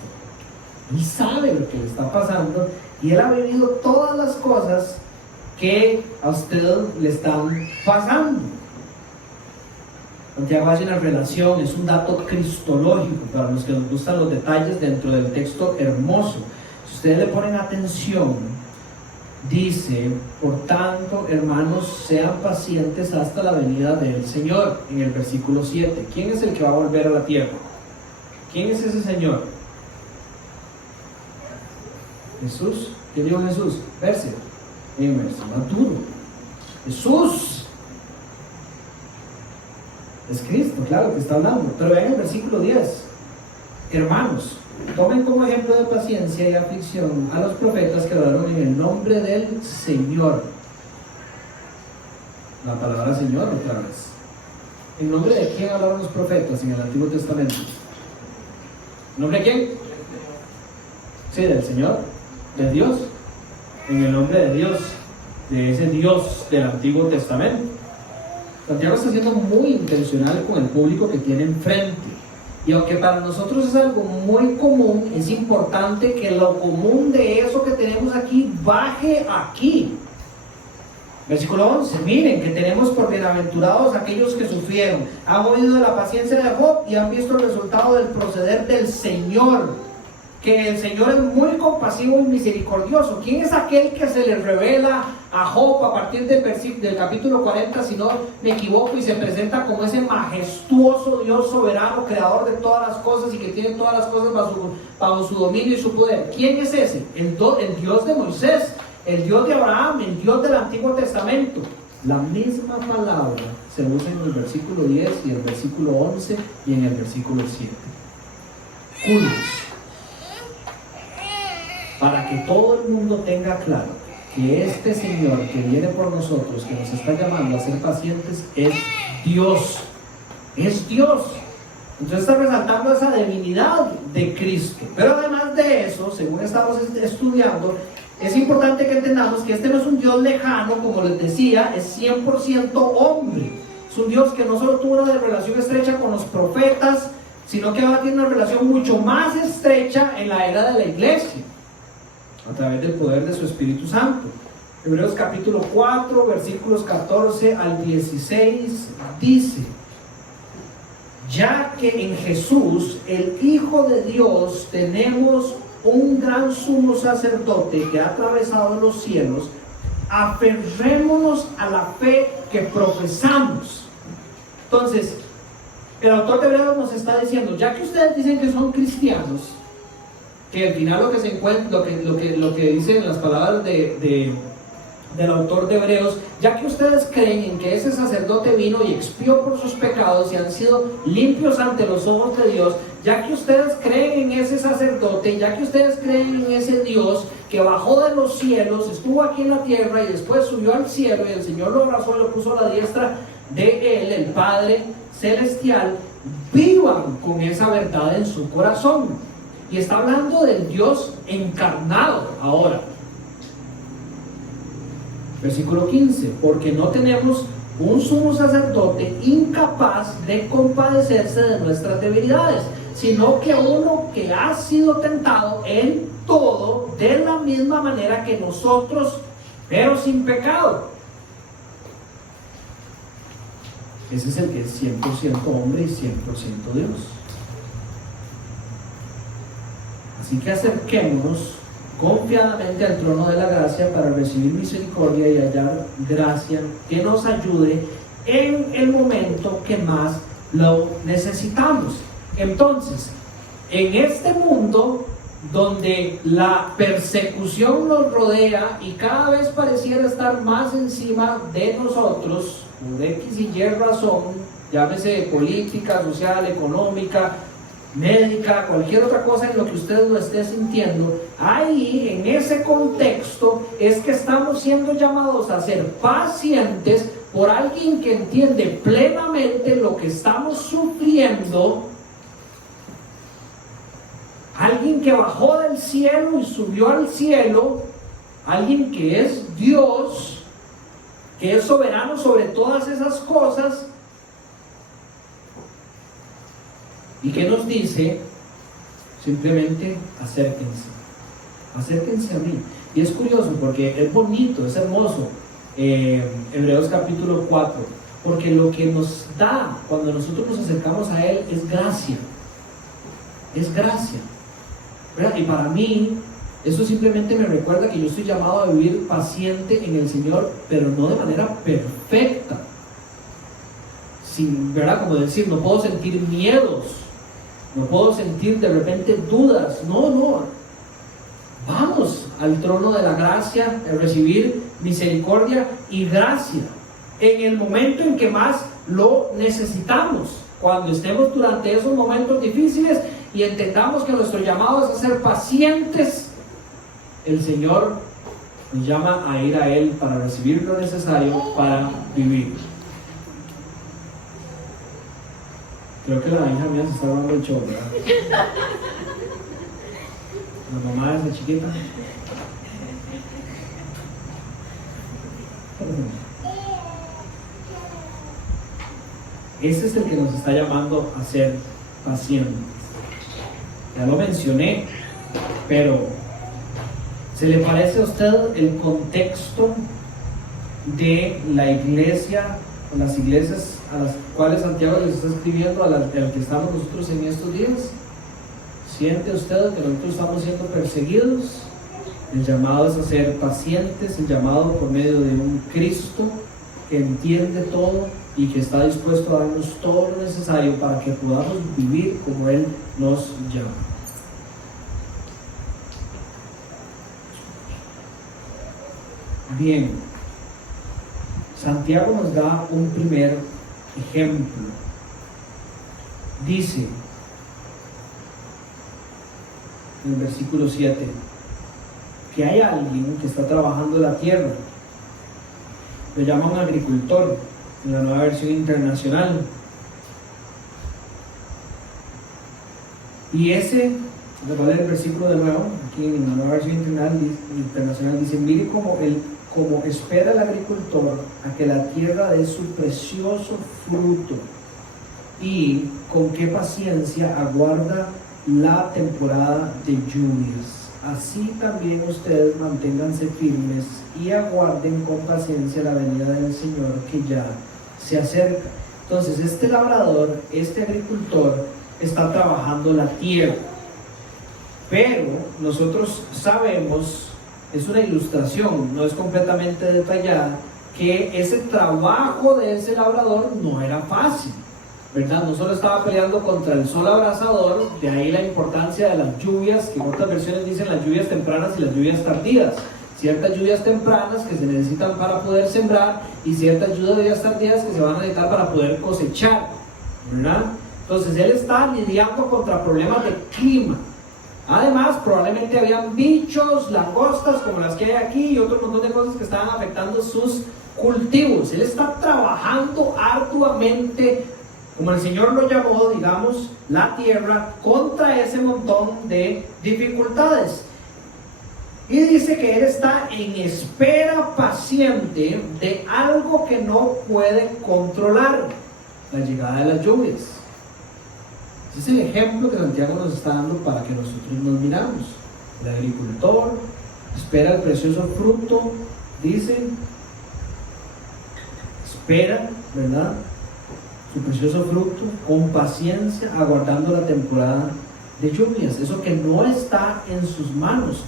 Él sabe lo que le está pasando y Él ha vivido todas las cosas que a usted le están pasando. Santiago hace una relación, es un dato cristológico para los que nos gustan los detalles dentro del texto hermoso. Si ustedes le ponen atención, dice, por tanto, hermanos, sean pacientes hasta la venida del Señor, en el versículo 7. ¿Quién es el que va a volver a la tierra? ¿Quién es ese Señor? Jesús. ¿Qué dijo Jesús? Verse más duro. Jesús es Cristo, claro que está hablando. Pero vean el versículo 10. Hermanos, tomen como ejemplo de paciencia y aflicción a los profetas que hablaron en el nombre del Señor. La palabra Señor otra vez. ¿En nombre de quién hablaron los profetas en el Antiguo Testamento? ¿En nombre de quién? Sí, del Señor, de Dios. En el nombre de Dios, de ese Dios del Antiguo Testamento. Santiago está siendo muy intencional con el público que tiene enfrente. Y aunque para nosotros es algo muy común, es importante que lo común de eso que tenemos aquí baje aquí. Versículo 11, miren que tenemos por bienaventurados aquellos que sufrieron, han oído de la paciencia de Job y han visto el resultado del proceder del Señor, que el Señor es muy compasivo y misericordioso. ¿Quién es aquel que se le revela a Job a partir del capítulo 40, si no me equivoco, y se presenta como ese majestuoso Dios soberano, creador de todas las cosas y que tiene todas las cosas bajo su dominio y su poder? ¿Quién es ese? El Dios de Moisés, el Dios de Abraham, el Dios del Antiguo Testamento. La misma palabra se usa en el versículo 10 y el versículo 11 y en el versículo 7. Curioso. Para que todo el mundo tenga claro que este Señor que viene por nosotros, que nos está llamando a ser pacientes, es Dios. Es Dios. Entonces está resaltando esa divinidad de Cristo. Pero además de eso, según estamos estudiando, es importante que entendamos que este no es un Dios lejano, como les decía, es 100% hombre. Es un Dios que no solo tuvo una relación estrecha con los profetas, sino que ahora tiene una relación mucho más estrecha en la era de la iglesia, a través del poder de su Espíritu Santo. Hebreos capítulo 4, versículos 14 al 16 dice: ya que en Jesús, el Hijo de Dios, tenemos un gran sumo sacerdote que ha atravesado los cielos, aferrémonos a la fe que profesamos. Entonces, el autor de Hebreos nos está diciendo, ya que ustedes dicen que son cristianos, que al final lo que se encuentra, lo que dicen las palabras del autor de Hebreos, ya que ustedes creen en que ese sacerdote vino y expió por sus pecados y han sido limpios ante los ojos de Dios, ya que ustedes creen en ese sacerdote, ya que ustedes creen en ese Dios que bajó de los cielos, estuvo aquí en la tierra y después subió al cielo y el Señor lo abrazó y lo puso a la diestra de Él, el Padre Celestial, vivan con esa verdad en su corazón. Y está hablando del Dios encarnado ahora. Versículo 15, porque no tenemos un sumo sacerdote incapaz de compadecerse de nuestras debilidades, sino que uno que ha sido tentado en todo de la misma manera que nosotros, pero sin pecado. Ese es el que es 100% hombre y 100% Dios. Así que acerquémonos confiadamente al trono de la gracia para recibir misericordia y hallar gracia que nos ayude en el momento que más lo necesitamos. Entonces, en este mundo donde la persecución nos rodea y cada vez pareciera estar más encima de nosotros, por X y Y razón, llámese política, social, económica, médica, cualquier otra cosa en lo que usted lo esté sintiendo, ahí en ese contexto es que estamos siendo llamados a ser pacientes por alguien que entiende plenamente lo que estamos sufriendo, alguien que bajó del cielo y subió al cielo, alguien que es Dios, que es soberano sobre todas esas cosas, y que nos dice simplemente acérquense a mí. Y es curioso porque es bonito, es hermoso, Hebreos capítulo 4, porque lo que nos da cuando nosotros nos acercamos a Él es gracia, ¿verdad? Y para mí eso simplemente me recuerda que yo estoy llamado a vivir paciente en el Señor, pero no de manera perfecta, sin, ¿verdad? Como decir, no puedo sentir miedos, no puedo sentir de repente dudas, no, vamos al trono de la gracia, a recibir misericordia y gracia en el momento en que más lo necesitamos, cuando estemos durante esos momentos difíciles y entendamos que nuestro llamado es a ser pacientes. El Señor nos llama a ir a Él para recibir lo necesario para vivir. Creo que la hija mía se está dando el show, ¿verdad? La mamá de esa chiquita. Ese es el que nos está llamando a ser pacientes. Ya lo mencioné, pero ¿se le parece a usted el contexto de la iglesia, o las iglesias a las cuales Santiago les está escribiendo, al que estamos nosotros en estos días? ¿Siente usted que nosotros estamos siendo perseguidos? El llamado es a ser pacientes, el llamado por medio de un Cristo que entiende todo y que está dispuesto a darnos todo lo necesario para que podamos vivir como Él nos llama. Bien, Santiago nos da un primer ejemplo. Dice en el versículo 7 que hay alguien que está trabajando la tierra. Lo llama un agricultor en la Nueva Versión Internacional. Y ese, voy a leer el versículo de nuevo, aquí en la Nueva Versión Internacional dice: mire como espera el agricultor a que la tierra dé su precioso fruto, y con qué paciencia aguarda la temporada de lluvias. Así también ustedes manténganse firmes y aguarden con paciencia la venida del Señor, que ya se acerca. Entonces este labrador, este agricultor, está trabajando la tierra, pero nosotros sabemos, es una ilustración, no es completamente detallada, que ese trabajo de ese labrador no era fácil, ¿verdad? No solo estaba peleando contra el sol abrasador, de ahí la importancia de las lluvias, que en otras versiones dicen las lluvias tempranas y las lluvias tardías. Ciertas lluvias tempranas que se necesitan para poder sembrar y ciertas lluvias tardías que se van a necesitar para poder cosechar, ¿verdad? Entonces él está lidiando contra problemas de clima. Además, probablemente habían bichos, langostas como las que hay aquí y otro montón de cosas que estaban afectando sus cultivos. Él está trabajando arduamente, como el Señor lo llamó, digamos, la tierra, contra ese montón de dificultades. Y dice que él está en espera paciente de algo que no puede controlar: la llegada de las lluvias. Ese es el ejemplo que Santiago nos está dando para que nosotros nos miramos. El agricultor espera el precioso fruto, dice, espera, ¿verdad?, su precioso fruto con paciencia, aguardando la temporada de lluvias, eso que no está en sus manos.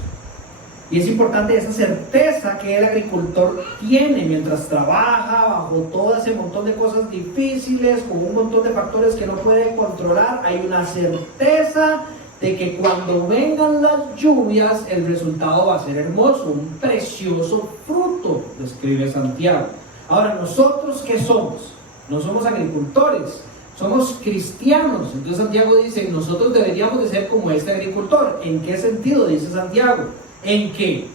Y es importante esa certeza que el agricultor tiene mientras trabaja bajo todo ese montón de cosas difíciles, con un montón de factores que no puede controlar. Hay una certeza de que cuando vengan las lluvias el resultado va a ser hermoso, un precioso fruto, describe Santiago. Ahora, ¿nosotros qué somos? No somos agricultores, somos cristianos. Entonces Santiago dice, nosotros deberíamos de ser como este agricultor. ¿En qué sentido? Dice Santiago, en que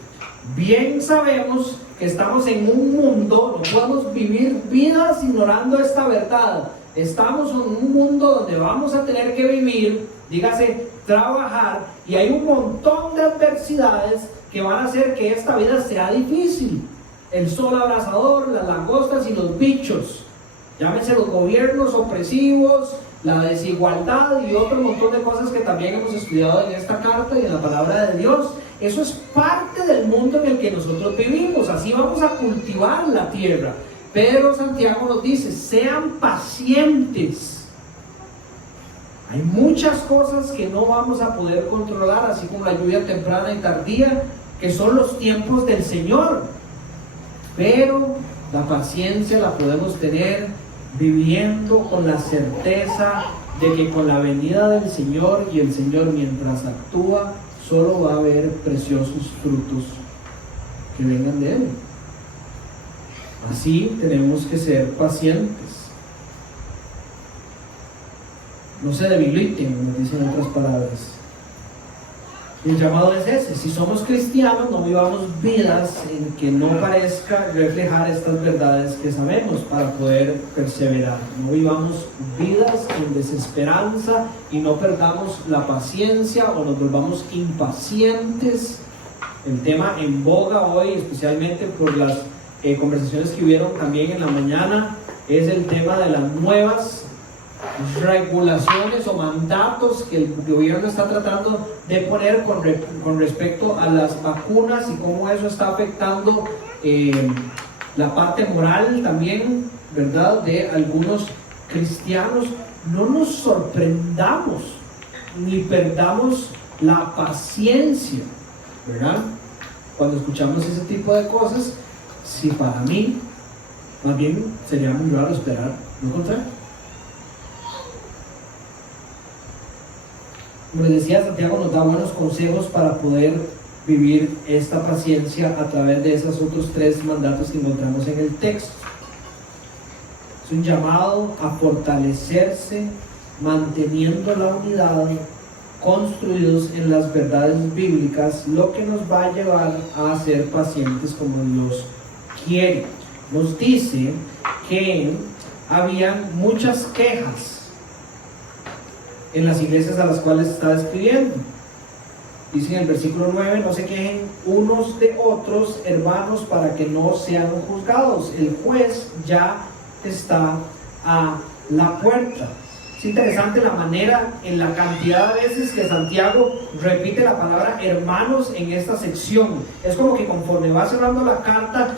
bien sabemos que estamos en un mundo, no podemos vivir vidas ignorando esta verdad. Estamos en un mundo donde vamos a tener que vivir, dígase, trabajar, y hay un montón de adversidades que van a hacer que esta vida sea difícil. El sol abrasador, las langostas y los bichos, llámense los gobiernos opresivos, la desigualdad y otro montón de cosas que también hemos estudiado en esta carta y en la palabra de Dios. Eso es parte del mundo en el que nosotros vivimos. Así vamos a cultivar la tierra. Pero Santiago nos dice, sean pacientes. Hay muchas cosas que no vamos a poder controlar, así como la lluvia temprana y tardía, que son los tiempos del Señor. Pero la paciencia la podemos tener viviendo con la certeza de que con la venida del Señor, y el Señor mientras actúa, solo va a haber preciosos frutos que vengan de Él. Así tenemos que ser pacientes. No se debiliten, como dicen otras palabras. El llamado es ese: si somos cristianos, no vivamos vidas en que no parezca reflejar estas verdades que sabemos para poder perseverar. No vivamos vidas en desesperanza y no perdamos la paciencia o nos volvamos impacientes. El tema en boga hoy, especialmente por las conversaciones que hubieron también en la mañana, es el tema de las nuevas regulaciones o mandatos que el gobierno está tratando de poner con respecto a las vacunas y cómo eso está afectando la parte moral también, ¿verdad?, de algunos cristianos. No nos sorprendamos ni perdamos la paciencia, ¿verdad?, cuando escuchamos ese tipo de cosas. Si para mí, más bien sería muy raro esperar, ¿no contrario? Como les decía, Santiago nos da buenos consejos para poder vivir esta paciencia a través de esos otros 3 mandatos que encontramos en el texto. Es un llamado a fortalecerse, manteniendo la unidad, construidos en las verdades bíblicas, lo que nos va a llevar a ser pacientes como Dios quiere. Nos dice que habían muchas quejas en las iglesias a las cuales está escribiendo. Dice en el versículo 9: no se quejen unos de otros, hermanos, para que no sean juzgados. El juez ya está a la puerta. Es interesante la manera, en la cantidad de veces que Santiago repite la palabra hermanos en esta sección. Es como que conforme va cerrando la carta,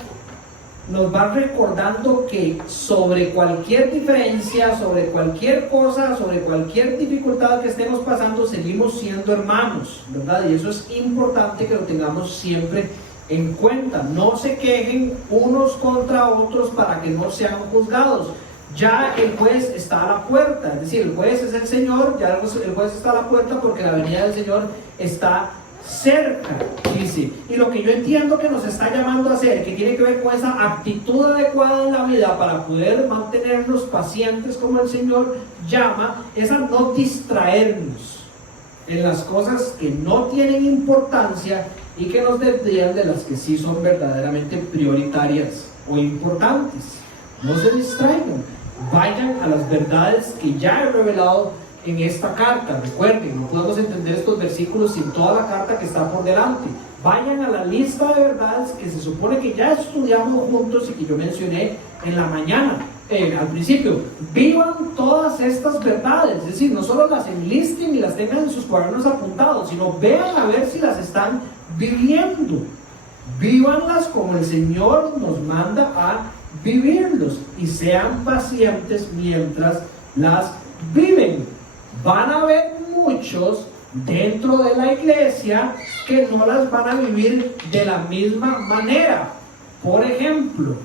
nos va recordando que sobre cualquier diferencia, sobre cualquier cosa, sobre cualquier dificultad que estemos pasando, seguimos siendo hermanos, ¿verdad? Y eso es importante que lo tengamos siempre en cuenta. No se quejen unos contra otros para que no sean juzgados. Ya el juez está a la puerta, es decir, el juez es el Señor, ya el juez está a la puerta porque la venida del Señor está cerca, dice. Y lo que yo entiendo que nos está llamando a hacer, que tiene que ver con esa actitud adecuada en la vida para poder mantenernos pacientes como el Señor llama, es a no distraernos en las cosas que no tienen importancia y que nos desvían de las que sí son verdaderamente prioritarias o importantes. No se distraigan, vayan a las verdades que ya he revelado en esta carta. Recuerden, no podemos entender estos versículos sin toda la carta que está por delante. Vayan a la lista de verdades que se supone que ya estudiamos juntos y que yo mencioné en la mañana, al principio. Vivan todas estas verdades, es decir, no solo las enlisten y las tengan en sus cuadernos apuntados, sino vean a ver si las están viviendo. Vívanlas como el Señor nos manda a vivirlos y sean pacientes mientras las viven. Van a haber muchos dentro de la iglesia que no las van a vivir de la misma manera. Por ejemplo,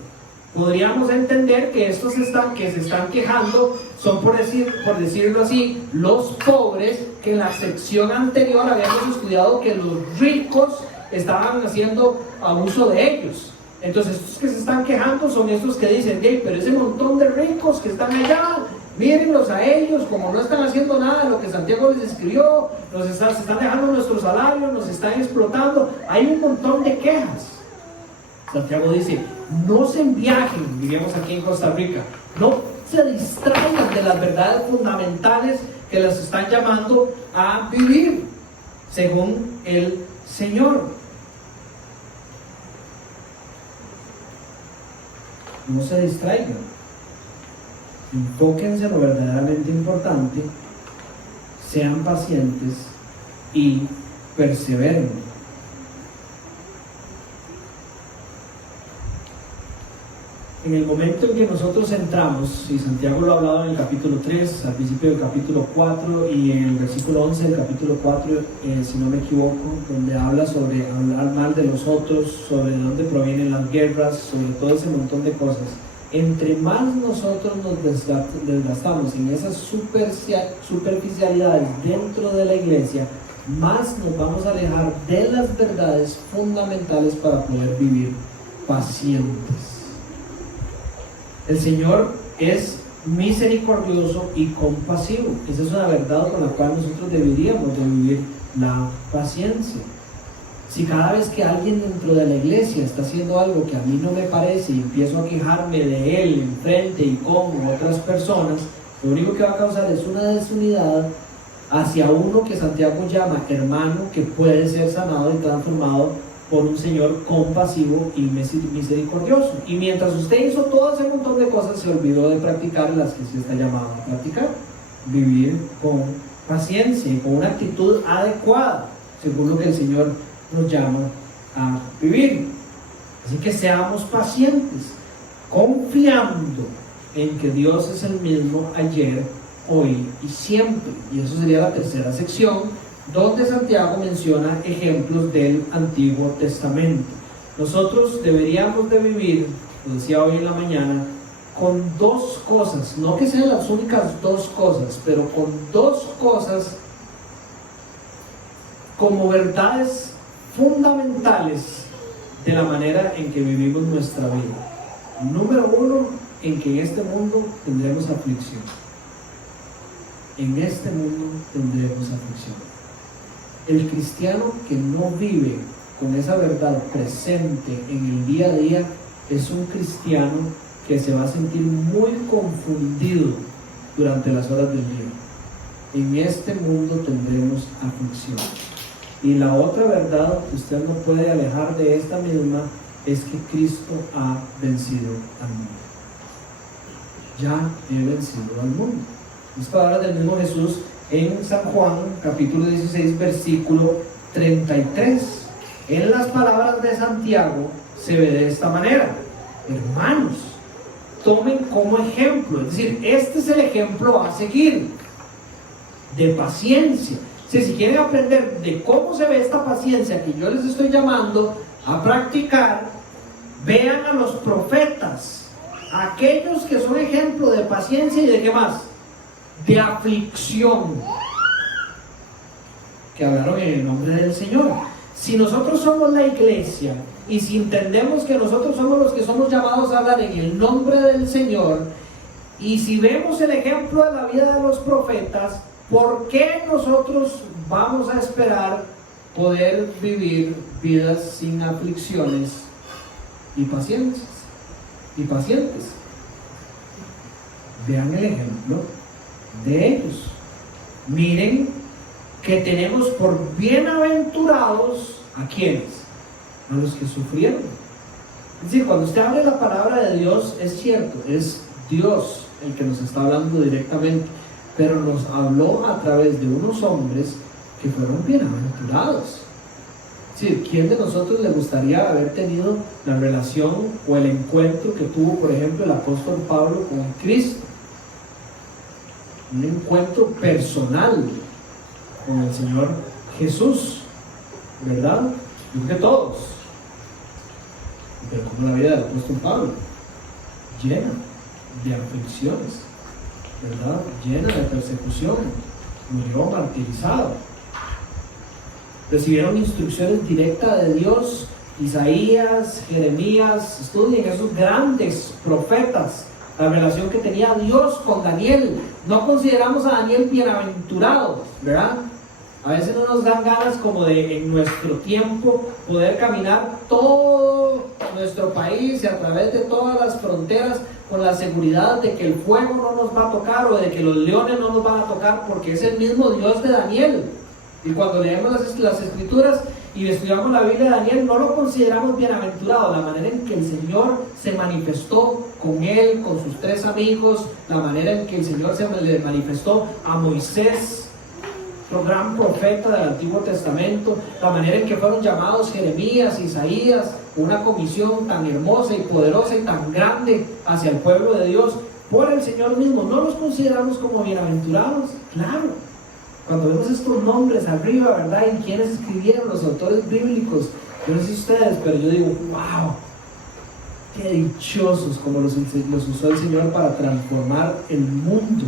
podríamos entender que estos que se están quejando son, por decirlo así, los pobres, que en la sección anterior habíamos estudiado que los ricos estaban haciendo abuso de ellos. Entonces estos que se están quejando son estos que dicen: hey, pero ese montón de ricos que están allá, mírenlos a ellos, como no están haciendo nada de lo que Santiago les escribió, se están dejando nuestros salarios, nos están explotando. Hay un montón de quejas. Santiago dice, no se enviajen, diríamos aquí en Costa Rica, no se distraigan de las verdades fundamentales que les están llamando a vivir según el Señor. No se distraigan, enfóquense en lo verdaderamente importante, sean pacientes y perseveren. En el momento en que nosotros entramos, y Santiago lo ha hablado en el capítulo 3, al principio del capítulo 4 y en el versículo 11 del capítulo 4, si no me equivoco, donde habla sobre hablar mal de los otros, sobre de dónde provienen las guerras, sobre todo ese montón de cosas. Entre más nosotros nos desgastamos en esas superficialidades dentro de la iglesia, más nos vamos a alejar de las verdades fundamentales para poder vivir pacientes. El Señor es misericordioso y compasivo. Esa es una verdad con la cual nosotros deberíamos de vivir la paciencia. Si cada vez que alguien dentro de la iglesia está haciendo algo que a mí no me parece y empiezo a quejarme de él enfrente y con otras personas, lo único que va a causar es una desunidad hacia uno que Santiago llama hermano, que puede ser sanado y transformado por un Señor compasivo y misericordioso. Y mientras usted hizo todo ese montón de cosas, se olvidó de practicar las que se está llamado a practicar. Vivir con paciencia y con una actitud adecuada, según lo que el Señor nos llama a vivir. Así que seamos pacientes, confiando en que Dios es el mismo ayer, hoy y siempre. Y eso sería la tercera sección, donde Santiago menciona ejemplos del Antiguo Testamento. Nosotros deberíamos de vivir, lo decía hoy en la mañana, con dos cosas, no que sean las únicas dos cosas, pero con dos cosas como verdades fundamentales de la manera en que vivimos nuestra vida. Número uno, en que en este mundo tendremos aflicción. En este mundo tendremos aflicción. El cristiano que no vive con esa verdad presente en el día a día es un cristiano que se va a sentir muy confundido durante las horas del día. En este mundo tendremos aflicción. Y la otra verdad que usted no puede alejar de esta misma es que Cristo ha vencido al mundo. Ya he vencido al mundo. Es palabra del mismo Jesús en San Juan, capítulo 16, versículo 33. En las palabras de Santiago se ve de esta manera: hermanos, tomen como ejemplo, es decir, este es el ejemplo a seguir, de paciencia. Si quieren aprender de cómo se ve esta paciencia que yo les estoy llamando a practicar, vean a los profetas, aquellos que son ejemplo de paciencia y de qué más, de aflicción, que hablaron en el nombre del Señor. Si nosotros somos la iglesia y si entendemos que nosotros somos los que somos llamados a hablar en el nombre del Señor, y si vemos el ejemplo de la vida de los profetas, ¿por qué nosotros vamos a esperar poder vivir vidas sin aflicciones y pacientes? Vean el ejemplo de ellos. Miren que tenemos por bienaventurados ¿a quiénes? A los que sufrieron. Es decir, cuando usted abre la palabra de Dios, es cierto, es Dios el que nos está hablando directamente, pero nos habló a través de unos hombres que fueron bienaventurados. Es decir, ¿quién de nosotros le gustaría haber tenido la relación o el encuentro que tuvo, por ejemplo, el apóstol Pablo con Cristo? Un encuentro personal con el Señor Jesús, ¿verdad? Yo creo que todos. Pero como la vida del apóstol Pablo, llena de aflicciones, ¿verdad? Llena de persecución, murió martirizado. Recibieron instrucciones directas de Dios. Isaías, Jeremías, estudien esos grandes profetas la relación que tenía Dios con Daniel. No consideramos a Daniel bienaventurado, ¿verdad? A veces no nos dan ganas como de en nuestro tiempo poder caminar todo nuestro país y a través de todas las fronteras con la seguridad de que el fuego no nos va a tocar o de que los leones no nos van a tocar, porque es el mismo Dios de Daniel. Y cuando leemos las escrituras y estudiamos la Biblia de Daniel, no lo consideramos bienaventurado. La manera en que el Señor se manifestó con él, con sus 3 amigos, la manera en que el Señor se le manifestó a Moisés, otro gran profeta del Antiguo Testamento, la manera en que fueron llamados Jeremías, Isaías, una comisión tan hermosa y poderosa y tan grande hacia el pueblo de Dios por el Señor mismo. ¿No los consideramos como bienaventurados? Claro. Cuando vemos estos nombres arriba, ¿verdad? Y quienes escribieron, los autores bíblicos, yo no sé ustedes, pero yo digo, wow, qué dichosos como los usó el Señor para transformar el mundo.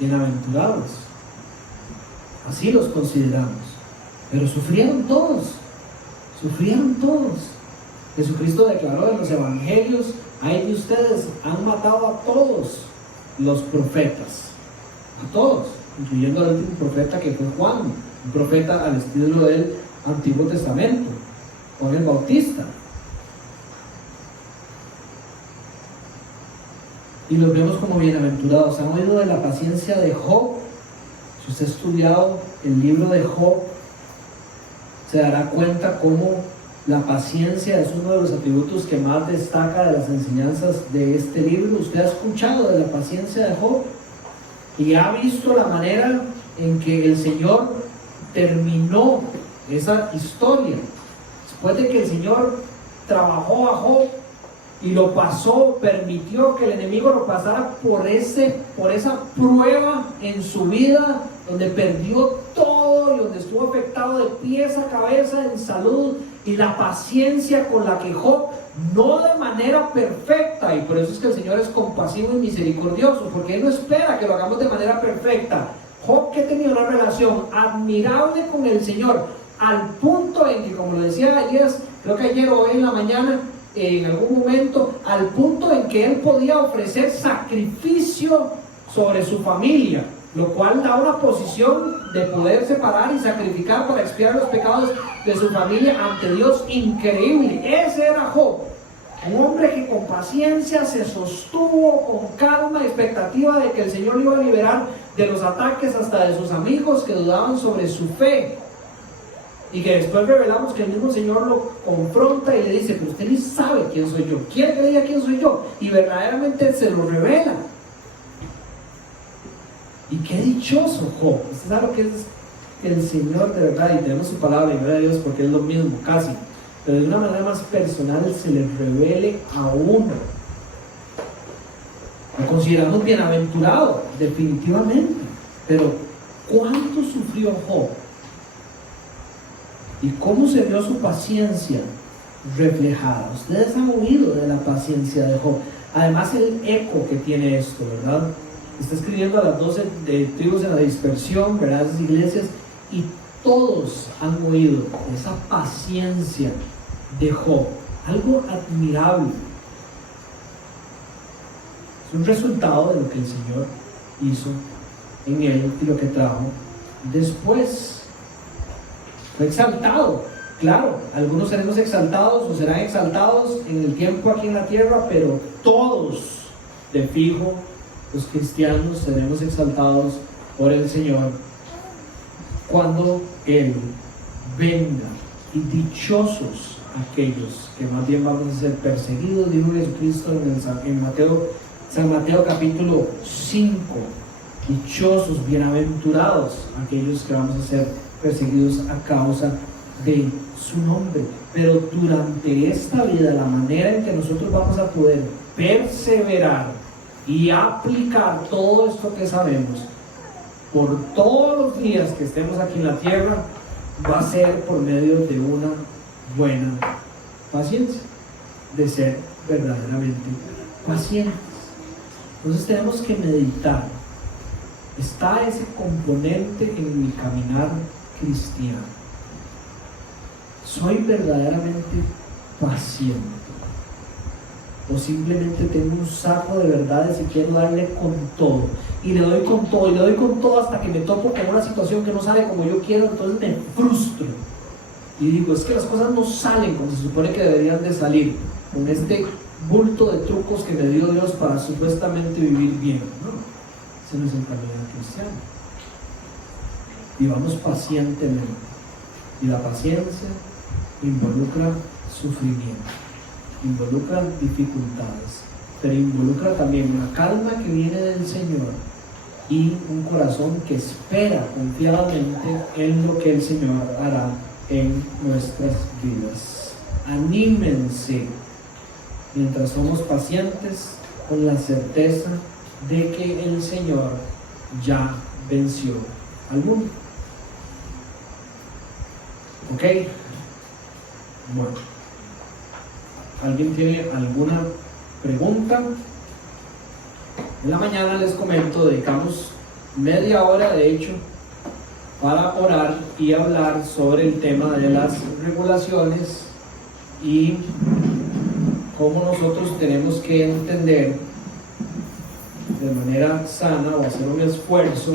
Bienaventurados. Así los consideramos. Pero sufrieron todos. Sufrieron todos. Jesucristo declaró en los evangelios: ay de ustedes, han matado a todos los profetas. A todos, incluyendo al último profeta que fue Juan, un profeta al estilo del Antiguo Testamento, Juan el Bautista. Y los vemos como bienaventurados. ¿Han oído de la paciencia de Job? Si usted ha estudiado el libro de Job, se dará cuenta cómo la paciencia es uno de los atributos que más destaca de las enseñanzas de este libro. ¿Usted ha escuchado de la paciencia de Job? Y ha visto la manera en que el Señor terminó esa historia. Después de que el Señor trabajó a Job y lo pasó, permitió que el enemigo lo pasara por esa prueba en su vida, donde perdió todo y donde estuvo afectado de pies a cabeza en salud, y la paciencia con la que Job, no de manera perfecta, y por eso es que el Señor es compasivo y misericordioso, porque Él no espera que lo hagamos de manera perfecta. Job, que tenía una relación admirable con el Señor, al punto en que, como lo decía ayer, creo que ayer o hoy en la mañana, en algún momento, al punto en que él podía ofrecer sacrificio sobre su familia, lo cual da una posición de poder separar y sacrificar para expiar los pecados de su familia ante Dios increíble. Ese era Job, un hombre que con paciencia se sostuvo, con calma, expectativa de que el Señor lo iba a liberar de los ataques hasta de sus amigos que dudaban sobre su fe. Y que después revelamos que el mismo Señor lo confronta y le dice: pero usted ni sabe quién soy yo, quiere que le diga quién soy yo, y verdaderamente se lo revela. Y qué dichoso Job. Usted sabe lo que es el Señor de verdad, y tenemos su palabra y gloria a Dios porque es lo mismo casi, pero de una manera más personal se le revele a uno. Lo consideramos bienaventurado, definitivamente, pero ¿cuánto sufrió Job? ¿Y cómo se vio su paciencia reflejada? Ustedes han oído de la paciencia de Job. Además, el eco que tiene esto, ¿verdad? Está escribiendo a las 12 tribus en la dispersión, ¿verdad? Esas iglesias, y todos han oído esa paciencia de Job. Algo admirable. Es un resultado de lo que el Señor hizo en él y lo que trajo después. Fue exaltado, claro, algunos seremos exaltados o serán exaltados en el tiempo aquí en la tierra, pero todos, de fijo, los cristianos seremos exaltados por el Señor cuando Él venga. Y dichosos aquellos que más bien vamos a ser perseguidos, dijo Jesucristo en San Mateo capítulo 5. Dichosos, bienaventurados aquellos que vamos a ser perseguidos a causa de su nombre. Pero durante esta vida, la manera en que nosotros vamos a poder perseverar y aplicar todo esto que sabemos por todos los días que estemos aquí en la tierra, va a ser por medio de una buena paciencia, de ser verdaderamente pacientes. Entonces tenemos que meditar: ¿está ese componente en mi caminar cristiano? ¿Soy verdaderamente paciente? o simplemente tengo un saco de verdades y quiero darle con todo, y le doy con todo, y le doy con todo hasta que me topo con una situación que no sale como yo quiero, entonces me frustro y digo, es que las cosas no salen como se supone que deberían de salir, con este bulto de trucos que me dio Dios para supuestamente vivir bien. No, ese no es el camino cristiano. Vivamos pacientemente, y la paciencia involucra sufrimiento, involucra dificultades, pero involucra también una calma que viene del Señor y un corazón que espera confiadamente en lo que el Señor hará en nuestras vidas. Anímense mientras somos pacientes con la certeza de que el Señor ya venció al mundo. ¿Ok? Bueno, ¿alguien tiene alguna pregunta? En la mañana les comento, dedicamos media hora de hecho para orar y hablar sobre el tema de las regulaciones y cómo nosotros tenemos que entender de manera sana o hacer un esfuerzo